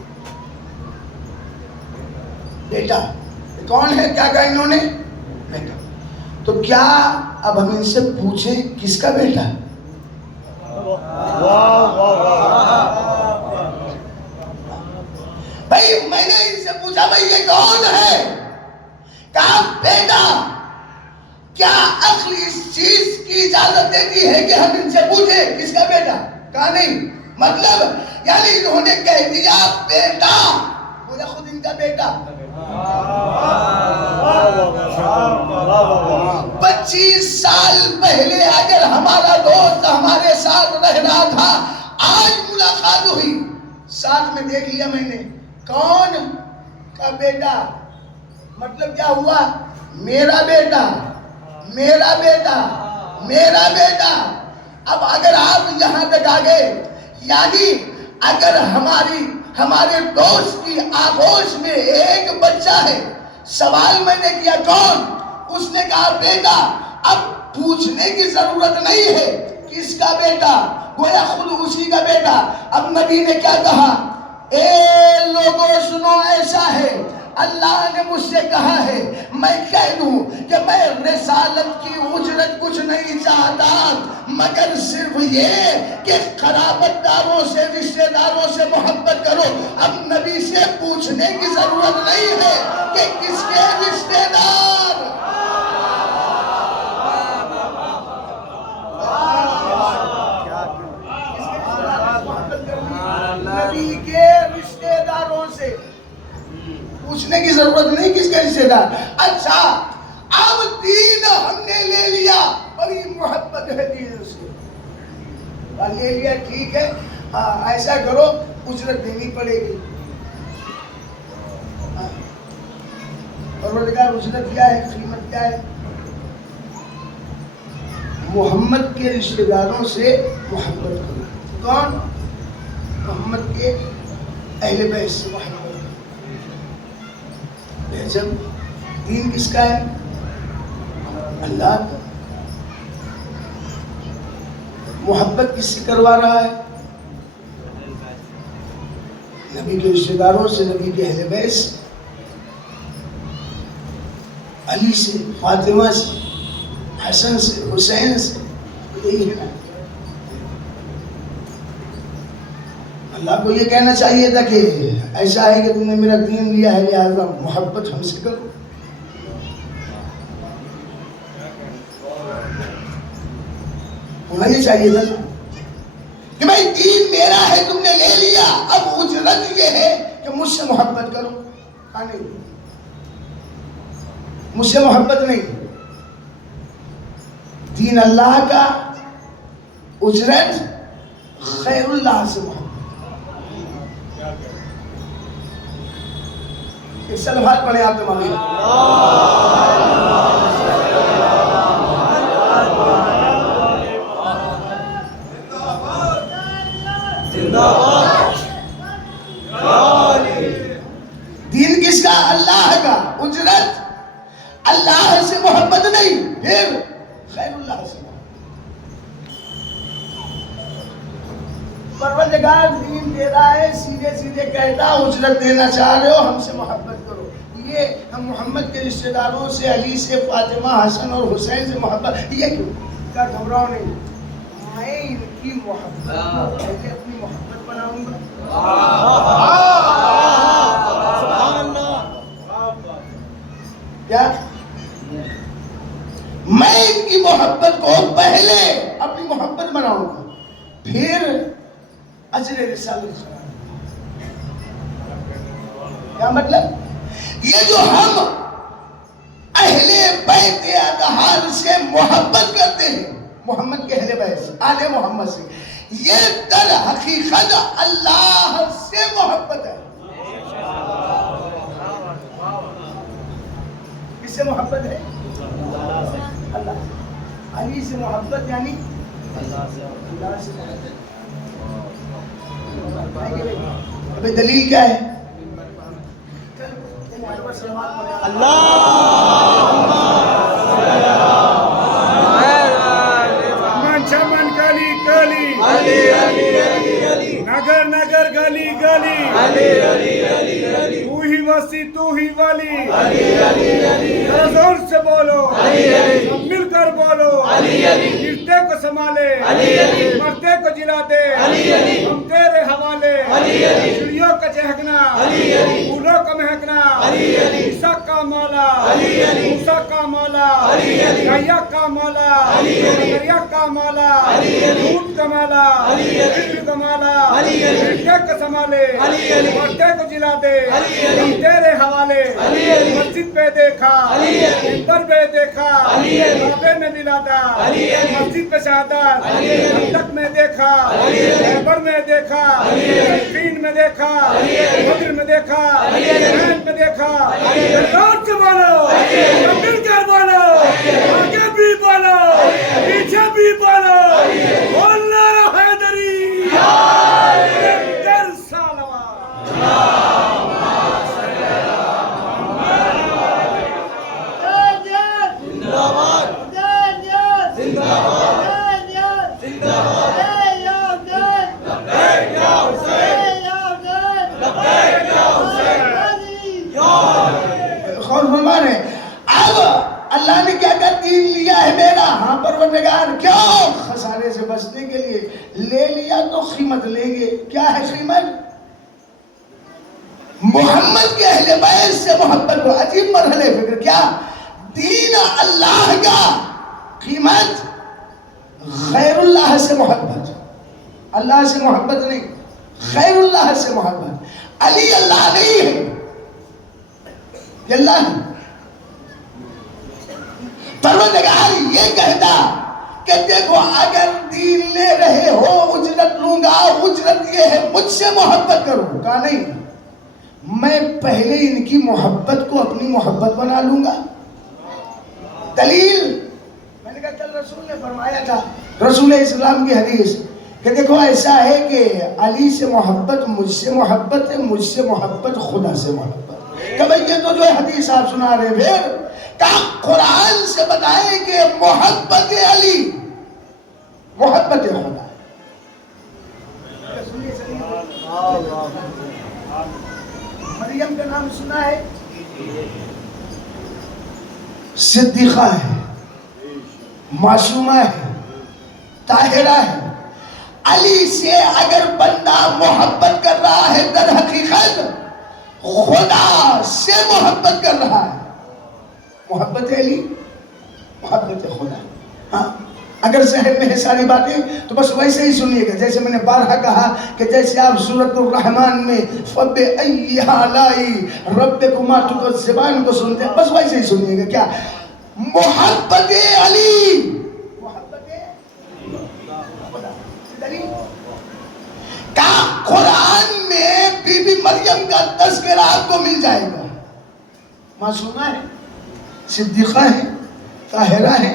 بیٹا، کون ہے؟ کیا کہا انہوں نے؟ بیٹا. تو کیا اب ہم ان سے پوچھیں کس کا بیٹا؟ بھائی میں نے ان سے پوچھا بھائی یہ کون ہے؟ کہا بیٹا. کیا عقل اس چیز کی اجازت دیتی ہے کہ ہم ان سے پوچھیں کس کا بیٹا؟ کہا نہیں. مطلب یعنی انہوں نے کہہ دیا بیٹا، وہ خود ان کا بیٹا. 25 سال پہلے اگر ہمارا دوست ہمارے ساتھ رہ رہا تھا، آج ملاقات ہوئی، ساتھ میں دیکھ لیا میں نے، کون کا بیٹا؟ مطلب کیا ہوا؟ میرا بیٹا، میرا بیٹا، میرا بیٹا. اب اگر آپ یہاں تک آ گئے، یعنی اگر ہمارے دوست کی آغوش میں ایک بچہ ہے، سوال میں نے کیا کون؟ اس نے کہا بیٹا. اب پوچھنے کی ضرورت نہیں ہے کس کا بیٹا، گویا خود اسی کا بیٹا. اب نبی نے کیا کہا؟ اے لوگوں سنو، ایسا ہے اللہ نے مجھ سے کہا ہے میں کہہ دوں کہ میں رسالت کی اجرت کچھ نہیں چاہتا مگر صرف یہ کہ قرابت داروں سے، رشتہ داروں سے محبت کرو. اب نبی سے پوچھنے کی ضرورت نہیں ہے کہ کس کے رشتہ دار. نبی کے رشتہ داروں سے پوچھنے کی ضرورت نہیں کس کے رشتہ دار. اچھا اب دین ہم نے لے لیا، بڑی محبت ہے دین سے، لے لیا ٹھیک ہے، ایسا کرو اجرت دینی پڑے گی. پروردگار اجرت کیا ہے، قیمت کیا ہے؟ محمد کے رشتہ داروں سے محبت کرو. کون؟ محمد کے اہل بیت سے محبت. جب دین کس کا ہے؟ اللہ کا. محبت کس سے کروا رہا ہے؟ نبی کے رشتہ داروں سے، نبی کے اہل بیت سے، علی سے، فاطمہ سے، حسن سے، حسین سے. یہی ہے نا. اللہ کو یہ کہنا چاہیے تھا کہ ایسا ہے کہ تم نے میرا دین لیا ہے لہذا محبت ہم سے کرو. ہونا یہ چاہیے تھا کہ بھائی دین میرا ہے، تم نے لے لیا، اب اجرت یہ ہے کہ مجھ سے محبت کرو. نہیں، مجھ سے محبت نہیں. دین اللہ کا، اجرت خیر اللہ سے محبت. ایک سلوات پڑھیں آپ تمام. دین کس کا؟ اللہ کا. اجرت اللہ سے محبت نہیں، پھر خیر اللہ سے. پروردگار دین دے رہا ہے، سیدھے سیدھے کہتا اجرت دینا چاہ رہے ہو ہم سے محبت کرو. یہ ہم محمد کے رشتہ داروں سے، علی سے، فاطمہ، حسن اور حسین سے محبت. یہ کیوں؟ کیا گھبراؤ نہیں، میں ان کی محبت کو پہلے اپنی محبت بناؤں گا. کیا میں ان کی محبت کو پہلے اپنی محبت بناؤں گا، پھر اجر رسالت. کیا مطلب؟ یہ جو ہم اہل بیت اطہار سے محبت کرتے ہیں، محمد کے اہل بیت سے، آل محمد سے، یہ در حقیقت اللہ سے محبت ہے. کس سے محبت ہے؟ اللہ سے. علی سے محبت یعنی اللہ سے. ابھی دلیل کیا ہے؟ من چمن گلی گلی نگر نگر گلی گلی تو ہی وسیع تو ہی ولی ذرا زور سے بولو سب مل کر بولو گرتے کو سنبھالے مرتے کو جلا دے ہم تیرے حوالے چڑیوں کا چہکنا پھولوں کا مہکنا عیسیٰ کا مولا موسیٰ کا مولا یحییٰ کا مولا زکریا کا مولا داؤد کا مولا ابراہیم کا مولا گرتے کو سنبھالے مرتے کو جلا دے ہم تیرے حوالے مسجد پہ دیکھا منبر پہ دیکھا کعبے میں ملادا مسجد پہ شہادت خندق میں دیکھا خیبر میں دیکھا صفین میں دیکھا بدر میں دیکھا عہد میں دیکھا زور سے بولو مل کر بولو آگے بھی بولو پیچھے بھی بولو بولنا رہے دری در سالوان خود فرما رہے اب اللہ نے کیا کہا دین لیا ہے میرا ہاں پروردگار کیوں خسارے سے بچنے کے لیے لے لیا تو قیمت لیں گے کیا ہے قیمت محمد کے اہل بیت سے محبت کو عجیب مرحلے فکر کیا دین اللہ کا قیمت غیر اللہ سے محبت اللہ سے محبت نہیں غیر اللہ سے محبت علی اللہ نہیں ہے یہ اللہ ہے پروردگار یہ کہتا کہ دیکھو اگر دین لے رہے ہو اجرت لوں گا اجرت یہ ہے مجھ سے محبت کرو کہا نہیں میں پہلے ان کی محبت کو اپنی محبت بنا لوں گا دلیل میں نے کہا کل رسول نے فرمایا تھا رسول اسلام کی حدیث کہ دیکھو ایسا ہے کہ علی سے محبت مجھ سے محبت ہے مجھ سے محبت خدا سے محبت کہ بھئی یہ تو جو حدیث آپ سنا رہے پھر کہ قرآن سے بتائے کہ محبت علی محبت خدا مریم کا نام سنا ہے صدیقہ ہے معصومہ ہے طاہرہ ہے علی سے اگر بندہ محبت کر رہا ہے در حقیقت خدا سے محبت کر رہا ہے محبت علی محبت خدا ہاں اگر ذہن میں ہے ساری باتیں تو بس ویسے ہی سنیے گا جیسے میں نے بارہا کہا کہ جیسے آپ سورۃ الرحمن میں فَبِأَيِّ آلَاءِ رَبِّكُمَا تُكَذِّبَانِ کو سنتے ہیں بس ویسے ہی سنیے گا کیا محبت علی محبت کا قرآن میں بی بی مریم کا تذکرہ آپ کو مل جائے گا معصومہ ہے صدیقہ ہے طاہرہ ہے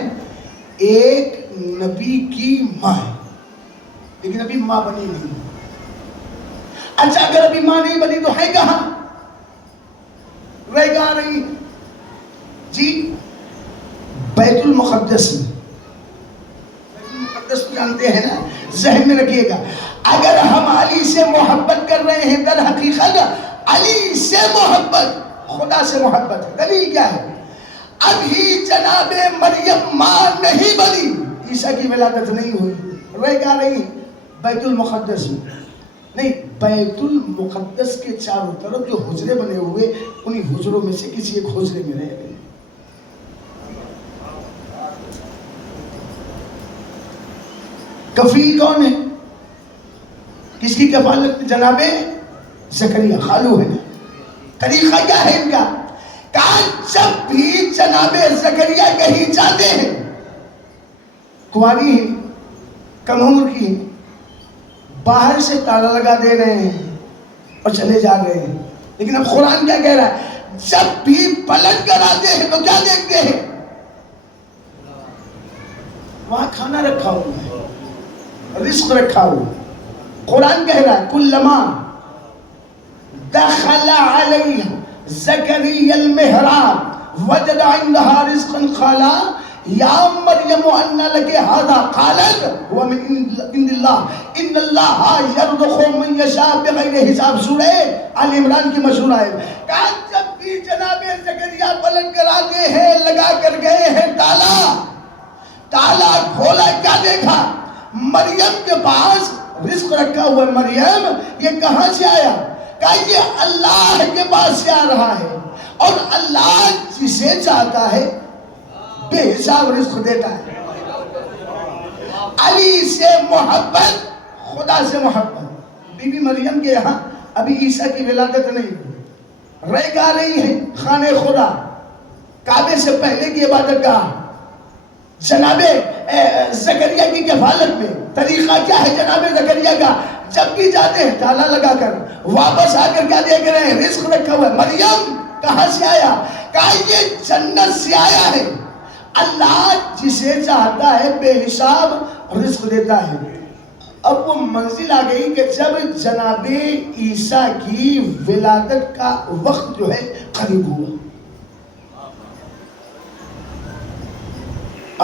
ایک نبی کی ماں ہے لیکن ابھی ماں بنی نہیں اچھا اگر ابھی ماں نہیں بنی تو ہے کہاں رہ گا رہی جی بیت المقدس میں بیت المقدس تو جانتے ہیں نا ذہن میں رکھیے گا اگر ہم علی سے محبت کر رہے ہیں در حقیقت علی سے محبت خدا سے محبت ہے دلیل کیا ہے ابھی جناب مریم ماں نہیں بنی عیسیٰ کی ولادت نہیں ہوئی رہ گا رہی بیت المقدس میں نہیں بیت المقدس کے چاروں طرف جو حجرے بنے ہوئے انہی حجروں میں سے کسی ایک حجرے میں رہ گئے کفیل کون ہے کس کی کفالت جناب زکریا خالو ہے نا طریقہ کیا ہے ان کا کہا جب بھی جناب زکریا کہیں جاتے ہیں کنواری ہیں کم عمر کی ہیں باہر سے تالا لگا دے رہے ہیں اور چلے جا رہے ہیں لیکن اب قرآن کیا کہہ رہا ہے جب بھی پلٹ کر آتے ہیں تو کیا دیکھتے ہیں وہاں کھانا رکھا ہوا ہے رزق رکھا ہوا. قرآن کہہ رہا ہے کلما دخل علیہ زکریا المحراب وجد عندها رزقا قالا یا مریم ان لک هذا قالت هو من عند اللہ ان اللہ یرزق من یشاء بغیر حساب. سورہ آل عمران کی مشہور آیت. کہا جب بھی جناب زکریا پلٹ کر آتے ہیں لگا کر گئے ہیں تالا کھولا, کیا دیکھا؟ مریم کے پاس رزق رکھا ہوا. مریم یہ کہاں سے آیا؟ کہا یہ اللہ کے پاس سے آ رہا ہے اور اللہ جسے چاہتا ہے بے حساب رزق دیتا ہے. علی سے محبت, خدا سے محبت. بی بی مریم کے یہاں ابھی عیسیٰ کی ولادت نہیں ہوئی, رہ گا رہی ہے خانہ خدا, کعبے سے پہلے کی عبادت گاہ. جناب زکریا کی کفالت میں طریقہ کیا ہے جناب زکریا کا؟ جب بھی جاتے ہیں تالا لگا کر, واپس آ کر کیا دیکھ رہے ہیں؟ رزق رکھا ہوا ہے. مریم کہاں سے آیا؟ کہا یہ جنت سے آیا ہے. اللہ جسے چاہتا ہے بے حساب رزق دیتا ہے. اب وہ منزل آ گئی کہ جب جناب عیسیٰ کی ولادت کا وقت جو ہے قریب ہوا.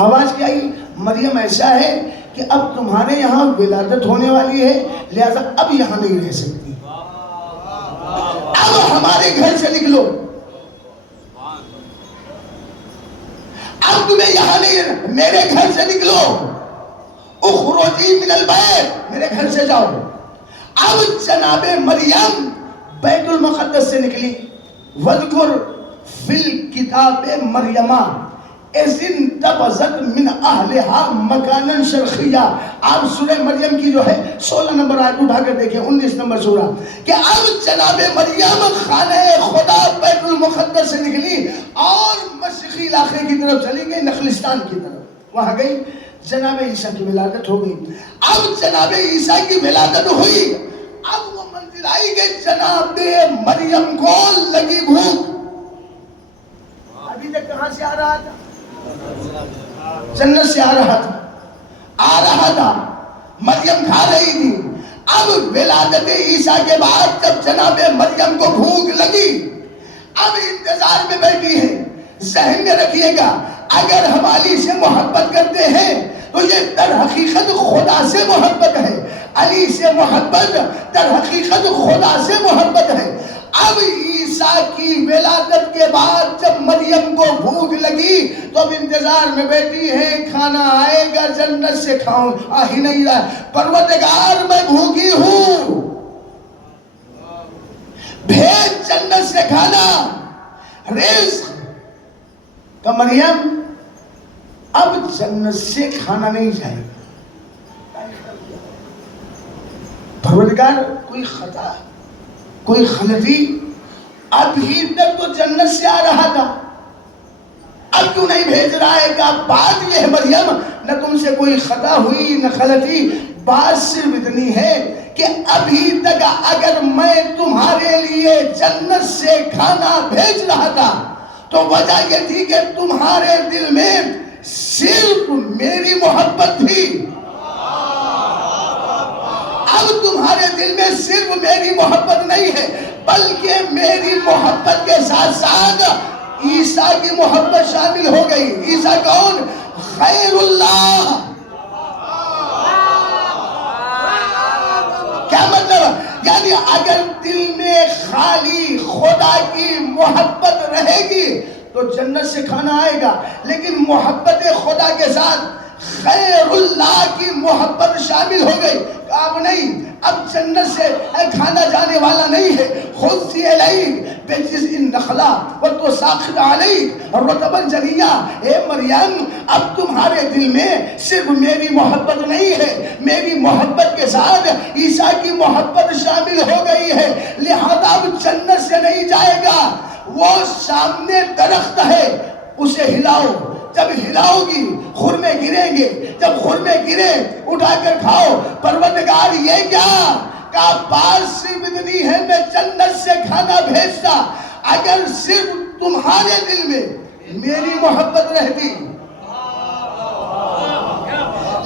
آواز کیا آئی؟ مریم ایسا ہے کہ اب تمہارے یہاں ولادت ہونے والی ہے, لہذا اب یہاں نہیں رہ سکتی, اب ہمارے گھر سے نکلو, اب تمہیں یہاں نہیں, میرے گھر سے نکلو, اخرجی من البیت, میرے گھر سے جاؤ. اب جناب مریم بیت المقدس سے نکلی. وذکر فی الکتاب مریمہ اذن تبذت من اہلہا مکانا شرقیہ. آپ سورہ مریم کی جو ہے 16 نمبر آیت اٹھا کر دیکھیں, 19 نمبر سورہ, کہ اب جناب مریم خانہ خدا بیت المقدس سے نکلی اور مشرقی علاقے کی طرف چلی گئی, نخلستان کی طرف. وہاں گئی, جناب عیسیٰ کی ولادت ہو گئی. اب جناب عیسیٰ کی ولادت ہوئی, اب وہ منزل آئی کہ جناب مریم کو لگی بھوک. ابھی تک کہاں سے آ رہا تھا؟ جنت سے آ رہا تھا. مریم کھا رہی تھی. اب ولادت عیسیٰ کے بعد جب جناب مریم کو بھوک لگی, اب انتظار میں بیٹھی ہے. ذہن میں رکھیے گا, اگر ہم علی سے محبت کرتے ہیں تو یہ در حقیقت خدا سے محبت ہے. علی سے محبت در حقیقت خدا سے محبت ہے. اب عیسیٰ کی ولادت کے بعد جب مریم کو بھوک لگی تو اب انتظار میں بیٹھی ہے, کھانا آئے گا جنت سے کھاؤں, آ ہی نہیں رہا. پروردگار میں بھوکی ہوں, بھیج جنت سے کھانا, رزق. کہ مریم اب جنت سے کھانا نہیں جائے گا. پروردگار کوئی خطا, کوئی غلطی, ابھی تک تو جنت سے آ رہا تھا, اب کیوں نہیں بھیج رہا ہے؟ کہ بات یہ ہے مریم, نہ تم سے کوئی خطا ہوئی نہ غلطی, بات صرف اتنی ہے کہ ابھی تک اگر میں تمہارے لیے جنت سے کھانا بھیج رہا تھا تو وجہ یہ تھی کہ تمہارے دل میں صرف میری محبت تھی. اب تمہارے دل میں صرف میری محبت نہیں ہے, بلکہ میری محبت کے ساتھ ساتھ عیسیٰ کی محبت شامل ہو گئی. عیسیٰ کون؟ خیر اللہ. کیا مطلب؟ یعنی اگر دل میں خالی خدا کی محبت رہے گی تو جنت سے کھانا آئے گا, لیکن محبت خدا کے ساتھ خیر اللہ کی محبت شامل ہو گئی. اب نہیں, اب جنت سے کھانا جانے والا نہیں ہے. خود سی علیک بجز ان نخلا و تو ساخت علیک رطبا جنیا. اے مریم, اب تمہارے دل میں صرف میری محبت نہیں ہے, میری محبت کے ساتھ عیسیٰ کی محبت شامل ہو گئی ہے, لہذا اب جنت سے نہیں جائے گا. وہ سامنے درخت ہے, اسے ہلاؤ, جب ہلاؤ گی خرمے گریں گے, جب خرمے گرے اٹھا کر کھاؤ. پروردگار یہ کیا کہ بات صرف اتنی ہے, میں جنت سے کھانا بھیجتا. اگر صرف تمہارے دل میں میری محبت رہتی,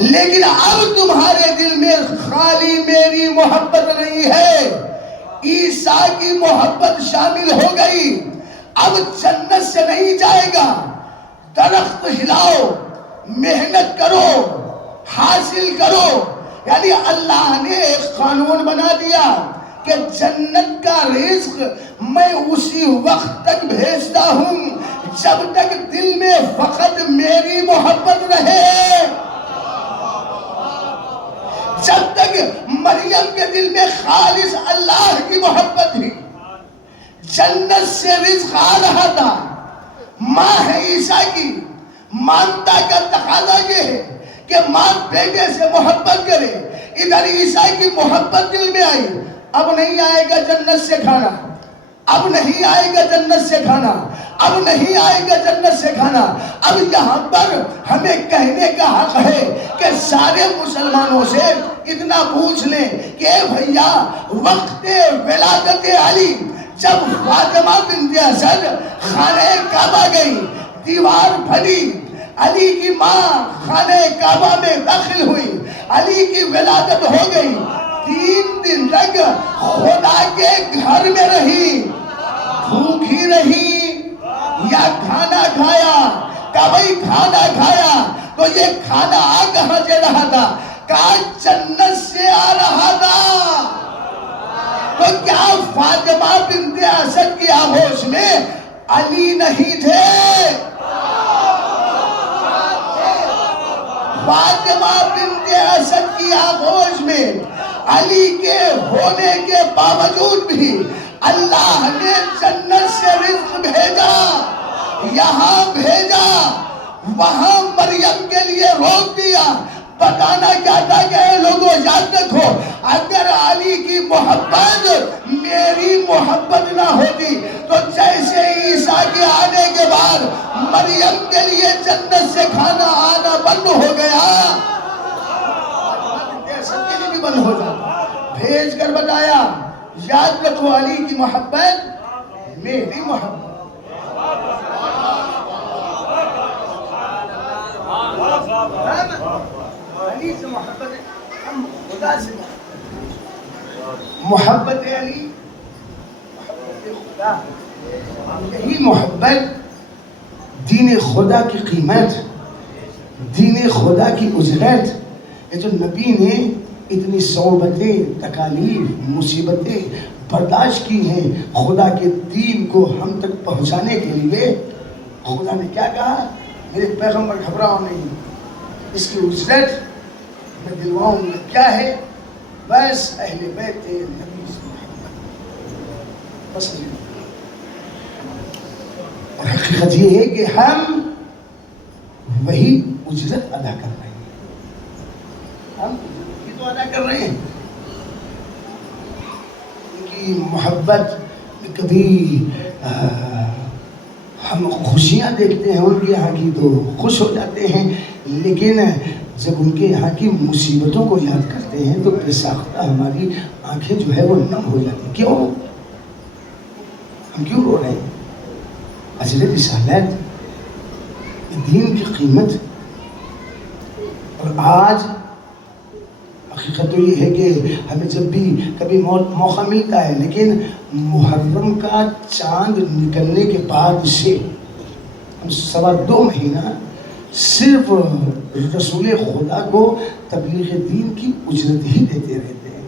لیکن اب تمہارے دل میں خالی میری محبت نہیں ہے، عیسیٰ کی محبت شامل ہو گئی۔ اب جنت سے نہیں جائے گا، درخت ہلاؤ، محنت کرو، حاصل کرو۔ یعنی اللہ نے ایک قانون بنا دیا کہ جنت کا رزق میں اسی وقت تک بھیجتا ہوں جب تک دل میں فقط میری محبت رہے۔ جب تک مریم کے دل میں خالص اللہ کی محبت تھی، جنت سے رزق آ رہا تھا۔ ماں ہے عیسیٰ کی، مانتا کا تقاضا یہ ہے کہ ماں بیٹے سے محبت کرے۔ ادھر عیسیٰ کی محبت دل میں آئی، اب نہیں آئے گا جنت سے کھانا، اب نہیں آئے گا جنت سے کھانا، اب نہیں آئے گا جنت سے کھانا۔ اب یہاں پر ہمیں کہنے کا حق ہے کہ سارے مسلمانوں سے اتنا پوچھ لیں کہ اے بھیا، وقت ولادت علی جب فاطمہ بنت اسد خانہ کعبہ گئی، دیوار پھٹی، علی کی ماں خانہ کعبہ میں داخل ہوئی، علی کی ولادت ہو گئی، 3 دن تک خدا کے گھر میں رہی، بھوکھی رہی یا کھانا کھایا؟ کبھی کھانا کھایا تو یہ کھانا آ کہاں سے رہا تھا؟ کہا جنت سے آ رہا تھا۔ تو کیا فاطمہ بنت اسد کی آغوش میں علی نہیں تھے؟ فاطمہ بنت اسد کی آغوش میں علی کے ہونے کے باوجود بھی اللہ نے جنت سے رزق بھیجا، یہاں بھیجا، وہاں مریم کے لیے روک دیا۔ بتانا کیا تھا کہ اے لوگوں یاد رکھو، اگر علی کی محبت میری محبت نہ ہوتی تو جیسے عیسیٰ کے آنے کے بعد مریم کے لیے جنت سے کھانا آنا بند ہو گیا، سب کے لیے بھی بند ہو جاتا۔ بھیج کر بتایا یاد رکھو علی کی محبت میری محبت۔ علی سے محبت ہے، ہم خدا سے محبت علی، محبت خدا، یہی محبت دین خدا کی قیمت، دین خدا کی اجرت۔ یہ جو نبی نے اتنی صعوبتیں، تکالیف، مصیبتیں برداشت کی ہیں خدا کے دین کو ہم تک پہنچانے کے لیے، خدا نے کیا کہا؟ میرے پیغمبر گھبراؤ نہیں، اس کی اجرت میں دلواؤں گا۔ کیا ہے؟ بس اہل بیت نبی سے محبت، بس۔ اور حقیقت یہ ہے کہ ہم وہی اجرت ادا کر رہے ہیں، ہم اجرت ہی تو ادا کر رہے ہیں۔ ان کی محبت میں کبھی ہم خوشیاں دیکھتے ہیں ان کے یہاں کی تو خوش ہو جاتے ہیں، لیکن جب ان کے یہاں کی مصیبتوں کو یاد کرتے ہیں تو بے ساختہ ہماری آنکھیں جو ہے وہ نم ہو جاتی ہیں۔ کیوں؟ ہم کیوں رو رہے ہیں؟ اجر رسالت، دین کی قیمت۔ اور آج حقیقت تو یہ ہے کہ ہمیں جب بھی کبھی موقع ملتا ہے، لیکن محرم کا چاند نکلنے کے بعد سے ہم 2.25 مہینہ صرف رسول خدا کو تبلیغ دین کی اجرت ہی دیتے رہتے ہیں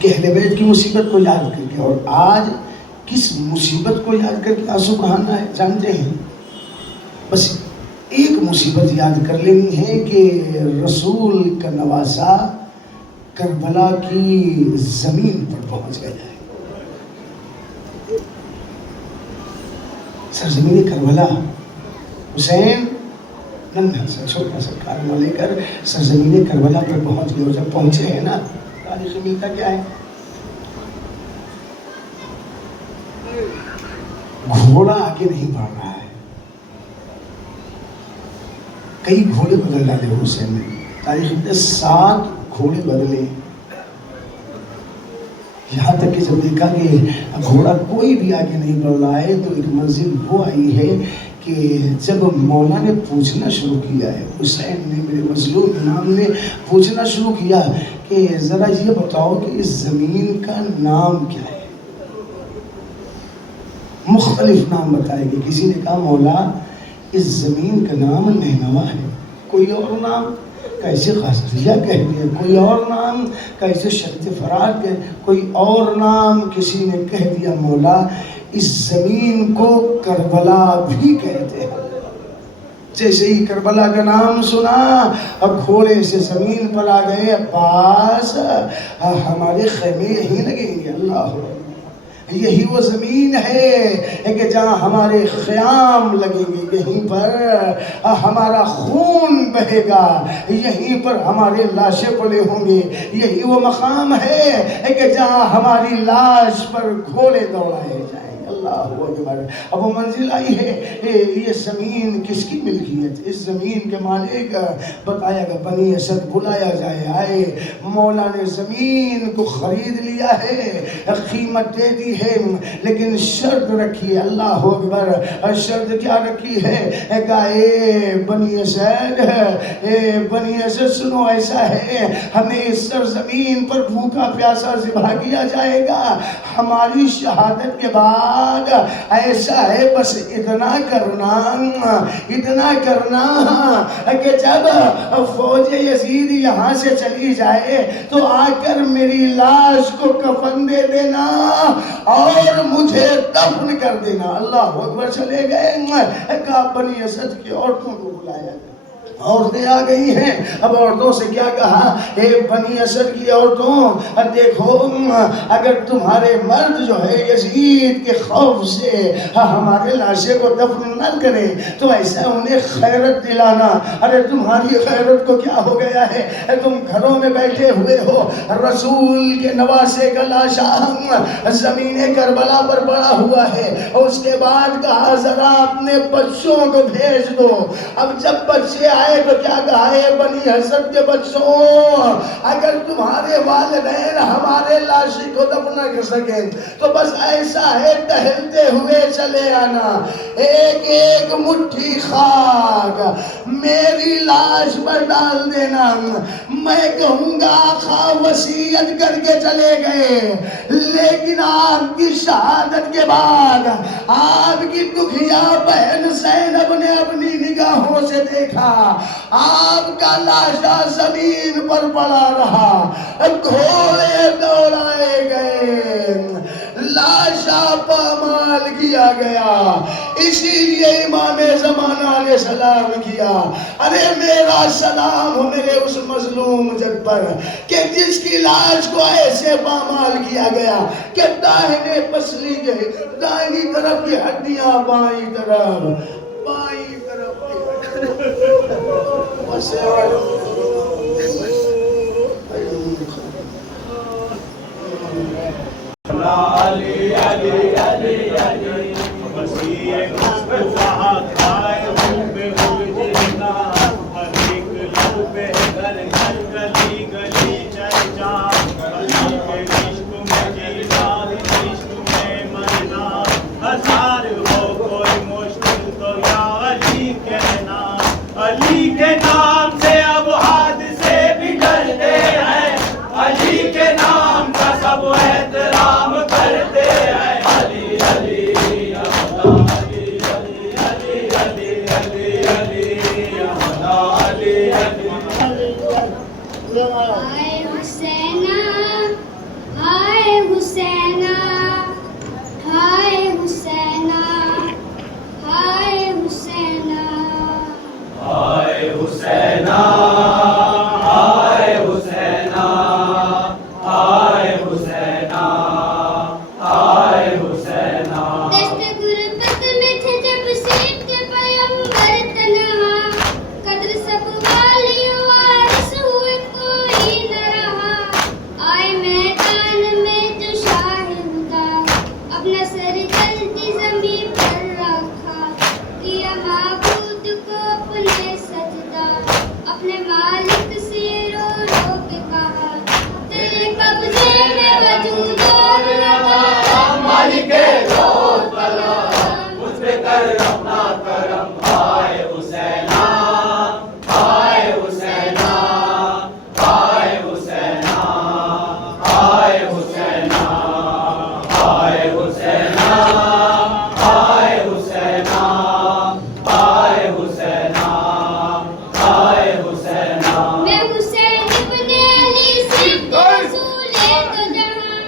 کہ اہل بیت کی مصیبت کو یاد کر کے۔ اور آج کس مصیبت کو یاد کر کے آنسو بہانا ہے جانتے ہیں؟ بس ایک مصیبت یاد کر لینی ہے کہ رسول کا نواسا کربلا کی زمین پر پہنچ گیا ہے۔ سرزمین کربلا، حسین ننھا سا چھوٹا سا کارواں لے کر سرزمین کربلا پر پہنچ گئے۔ اور جب پہنچے ہیں نا، تاریخ ملتا کیا ہے؟ گھوڑا آگے نہیں بڑھ رہا ہے، کئی گھوڑے بدل ڈالے حسین نے۔ تاریخ میں 7 گھوڑے بدلے، یہاں تک کہ جب دیکھا کہ گھوڑا کوئی بھی آگے نہیں بڑھ رہا ہے تو ایک منزل وہ آئی ہے کہ جب مولا نے پوچھنا شروع کیا ہے، حسین نے، میرے مظلوم امام نے پوچھنا شروع کیا کہ ذرا یہ بتاؤ کہ اس زمین کا نام کیا ہے، مختلف نام بتائے گئے. کسی نے کہا مولا اس زمین کا نام نینوا ہے، کوئی اور نام کیسے قاصریہ کہہ دیا، کوئی اور نام کیسے شرط فرات کہہ، کوئی اور نام کسی نے کہہ دیا مولا اس زمین کو کربلا بھی کہتے ہیں. جیسے ہی کربلا کا نام سنا اب گھوڑے سے زمین پر آ گئے، عباس ہمارے خیمے یہیں لگیں گے. اللہ یہی وہ زمین ہے کہ جہاں ہمارے خیام لگیں گے، یہیں پر ہمارا خون بہے گا، یہیں پر ہمارے لاشیں پڑے ہوں گے. یہی وہ مقام ہے کہ جہاں ہماری لاش پر گھوڑے دوڑائے جائیں. اللہ اکبر. اب وہ منزل آئی ہے، یہ زمین کس کی ملکیت؟ اس زمین کے مالک بتایا گا بنی اسد بلایا جائے. آئے، مولا نے زمین کو خرید لیا ہے، قیمت دے دی ہے، لیکن شرط رکھی ہے. اللہ اکبر. شرط کیا رکھی ہے؟ کہا اے بنی اسد، اے بنی اسد سنو، ایسا ہے ہمیں اس سرزمین پر بھوکا پیاسا ذبح کیا جائے گا، ہماری شہادت کے بعد ایسا ہے بس اتنا کرنا کہ جب فوج یزید یہاں سے چلی جائے تو آ کر میری لاش کو کفن دے دینا اور مجھے دفن کر دینا. اللہ اکبر. چلے گئے. کہا بنی اسد کی عورتوں کو بلایا. عورتیں آ گئی ہیں. اب عورتوں سے کیا کہا؟ اے بنی اسد کی عورتوں، دیکھو اگر تمہارے مرد جو ہے یزید کے خوف سے ہمارے لاشے کو دفن نہ کرے تو ایسا انہیں خیرت دلانا. ارے تمہاری خیرت کو کیا ہو گیا ہے؟ تم گھروں میں بیٹھے ہوئے ہو، رسول کے نواسے کا لاشا زمین کربلا پر پڑا ہوا ہے. اس کے بعد کہا ذرا اپنے بچوں کو بھیج دو. اب جب بچے آئے تو کیا کہا ہے بنی اسد کے بچوں، اگر تمہارے والدین ہمارے لاشی کو دفن نہ کر سکے تو بس ایسا ہے ٹہلتے ہوئے چلے آنا، ایک ایک مٹھی خاک میری لاش پر ڈال دینا. میں کہوں گا آقا وصیت کر کے چلے گئے، لیکن آپ کی شہادت کے بعد آپ کی دکھیا بہن زینب نے اپنی نگاہوں سے دیکھا آپ کا لاشا زمین پر پڑا رہا، گھوڑے دوڑائے گئے، لاشا پامال کیا گیا. اسی لیے امام زمانہ علیہ السلام کیا ارے میرا سلام ہو میرے اس مظلوم جگ پر کہ جس کی لاش کو ایسے پامال کیا گیا کہ داہنے پسلی گئے، دائیں طرف کی ہڈیاں بائیں طرف علی علی علی علی وسیع مصطفیٰ کھائے بے ہوجنا ایک لو پہ گھر گھر گلی گلی چرچا علی کے عشق میں جینا عشق میں مرنا ہزار ہو کوئی مشکل تو یا علی کہنا. علی کے نام سے اب حادثے بھی ڈرتے ہیں، علی کے نام کا سب احترام کرتے ہیں. علی علی علی علی علی علی علی علی علی علی. ہائے حسینہ، ہائے حسینہ، ہائے حسینہ، ہائے حسینہ، ہائے حسینہ، ہائے حسینہ، ہائے حسینہ، ہائے حسینہ. دشت غربت میں تھے جب سیب کے پیمبر تنہا، قدر سب والی وارث ہوئے کوئی نہ رہا. آئے میدان میں جو شاہ ہدا، اپنا سر جلدی زمین پر رکھا، کیا معبود کو اپنے سجدہ، اپنے مالک سے رو رو کے کہا تیرے قبضے میں وجود اور لگا، مالک روز بلا مجھ پہ کر اپنا کرم. آئے حسینا آئے حسینا آئے حسینا آئے حسینا میں حسین ابن علی صدیق رسول دو جہاں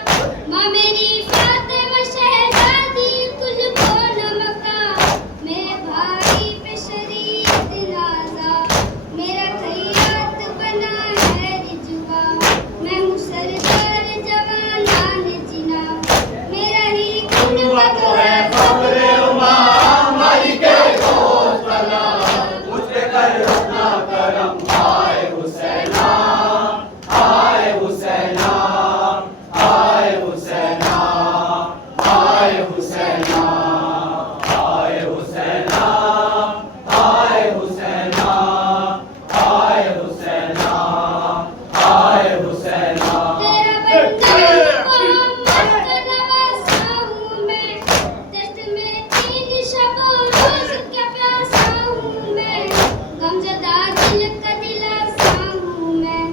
ماں میری فاطمہ شہزادی کل کون مکہ میرے بھائی پہ شریعت نازا میرا خیات بنا ہے رجوا میں ہوں سردار جوانان جنا میرا ہی کنوت ہے فخر امام مالک دوست بنا مجھ پہ کر اپنا کرم آئے حسینا آئے حسینا آئے حسینا آئے حسینا آئے حسینا آئے حسینا آئے حسینا آئے حسینا تیرا بندہ محمد کا نواسا ہوں میں دشت میں 3 شب و روز کیا پیاسا ہوں میں غمزدہ دل کا دلاسا ہوں میں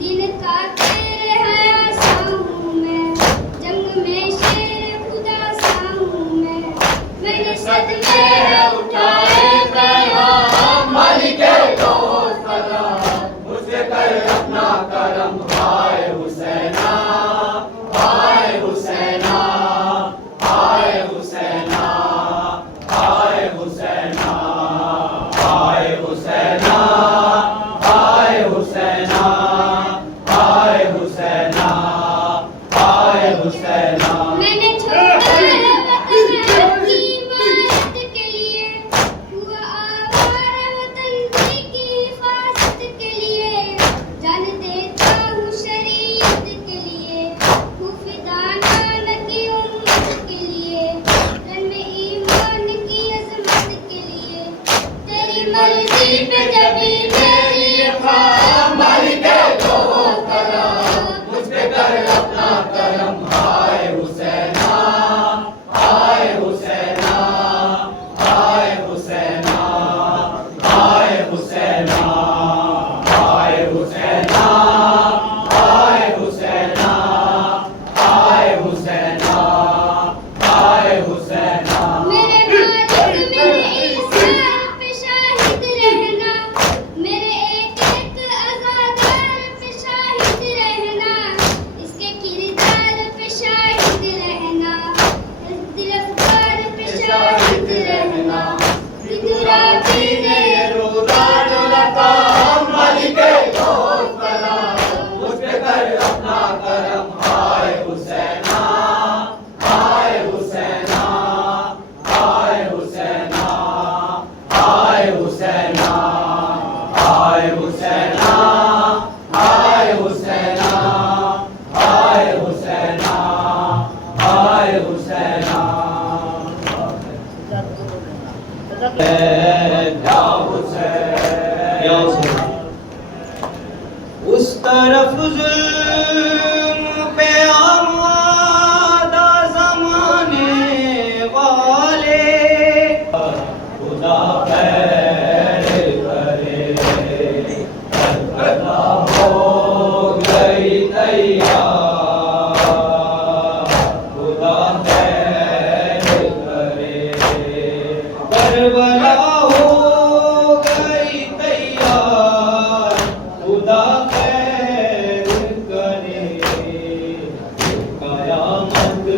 دن کا تیرے حیاسا ہوں میں جنگ میں شیر خدا سا ہوں میں نے صدقے اٹھائے پیغام مالک دوست بنا مجھ پہ کر اپنا کرم آئے حسینا آئے حسینا آئے حسینا آئے حسینا آئے حسینا آئے حسینا آئے حسینا آئے حسینا میں نے چھوڑا وطن کی حمایت کے لیے ہوا آوارہ وطن کی حفاظت کے لیے جان دیتا ہوں شریعت کے لیے ہوں فدا نانا کی امت کے لیے رن میں ایمان کی عظمت کے لیے تیری مرضی پہ جبھی میری خواہ مالک دوست بنا مجھ پہ کر اپنا کرم آئے حسینا آئے حسینا آئے حسینا آئے حسینا آئے حسینا آئے حسینا آئے حسینا آئے حسینا میرے مالک میرے احسان پہ شاہد رہنا میرے ایک ایک عزادار پہ شاہد رہنا اس کے کردار پہ شاہد رہنا دل افکار پہ شاہد رہنا گرا پینے رودان لتا مالک دوست بنا مجھ پہ کر اپنا کرم آئے حسینا آئے حسینا آئے حسینا آئے حسینا آئے حسینا آئے حسینا آئے حسینا آئے حسینا اس طرف ظلم پہ آمادہ زمانے والے خدا خیر کرے کربلا ہو گئی تیار خدا خیر کرے کربلا ہو گئی تیار خدا خیر کرے قیامت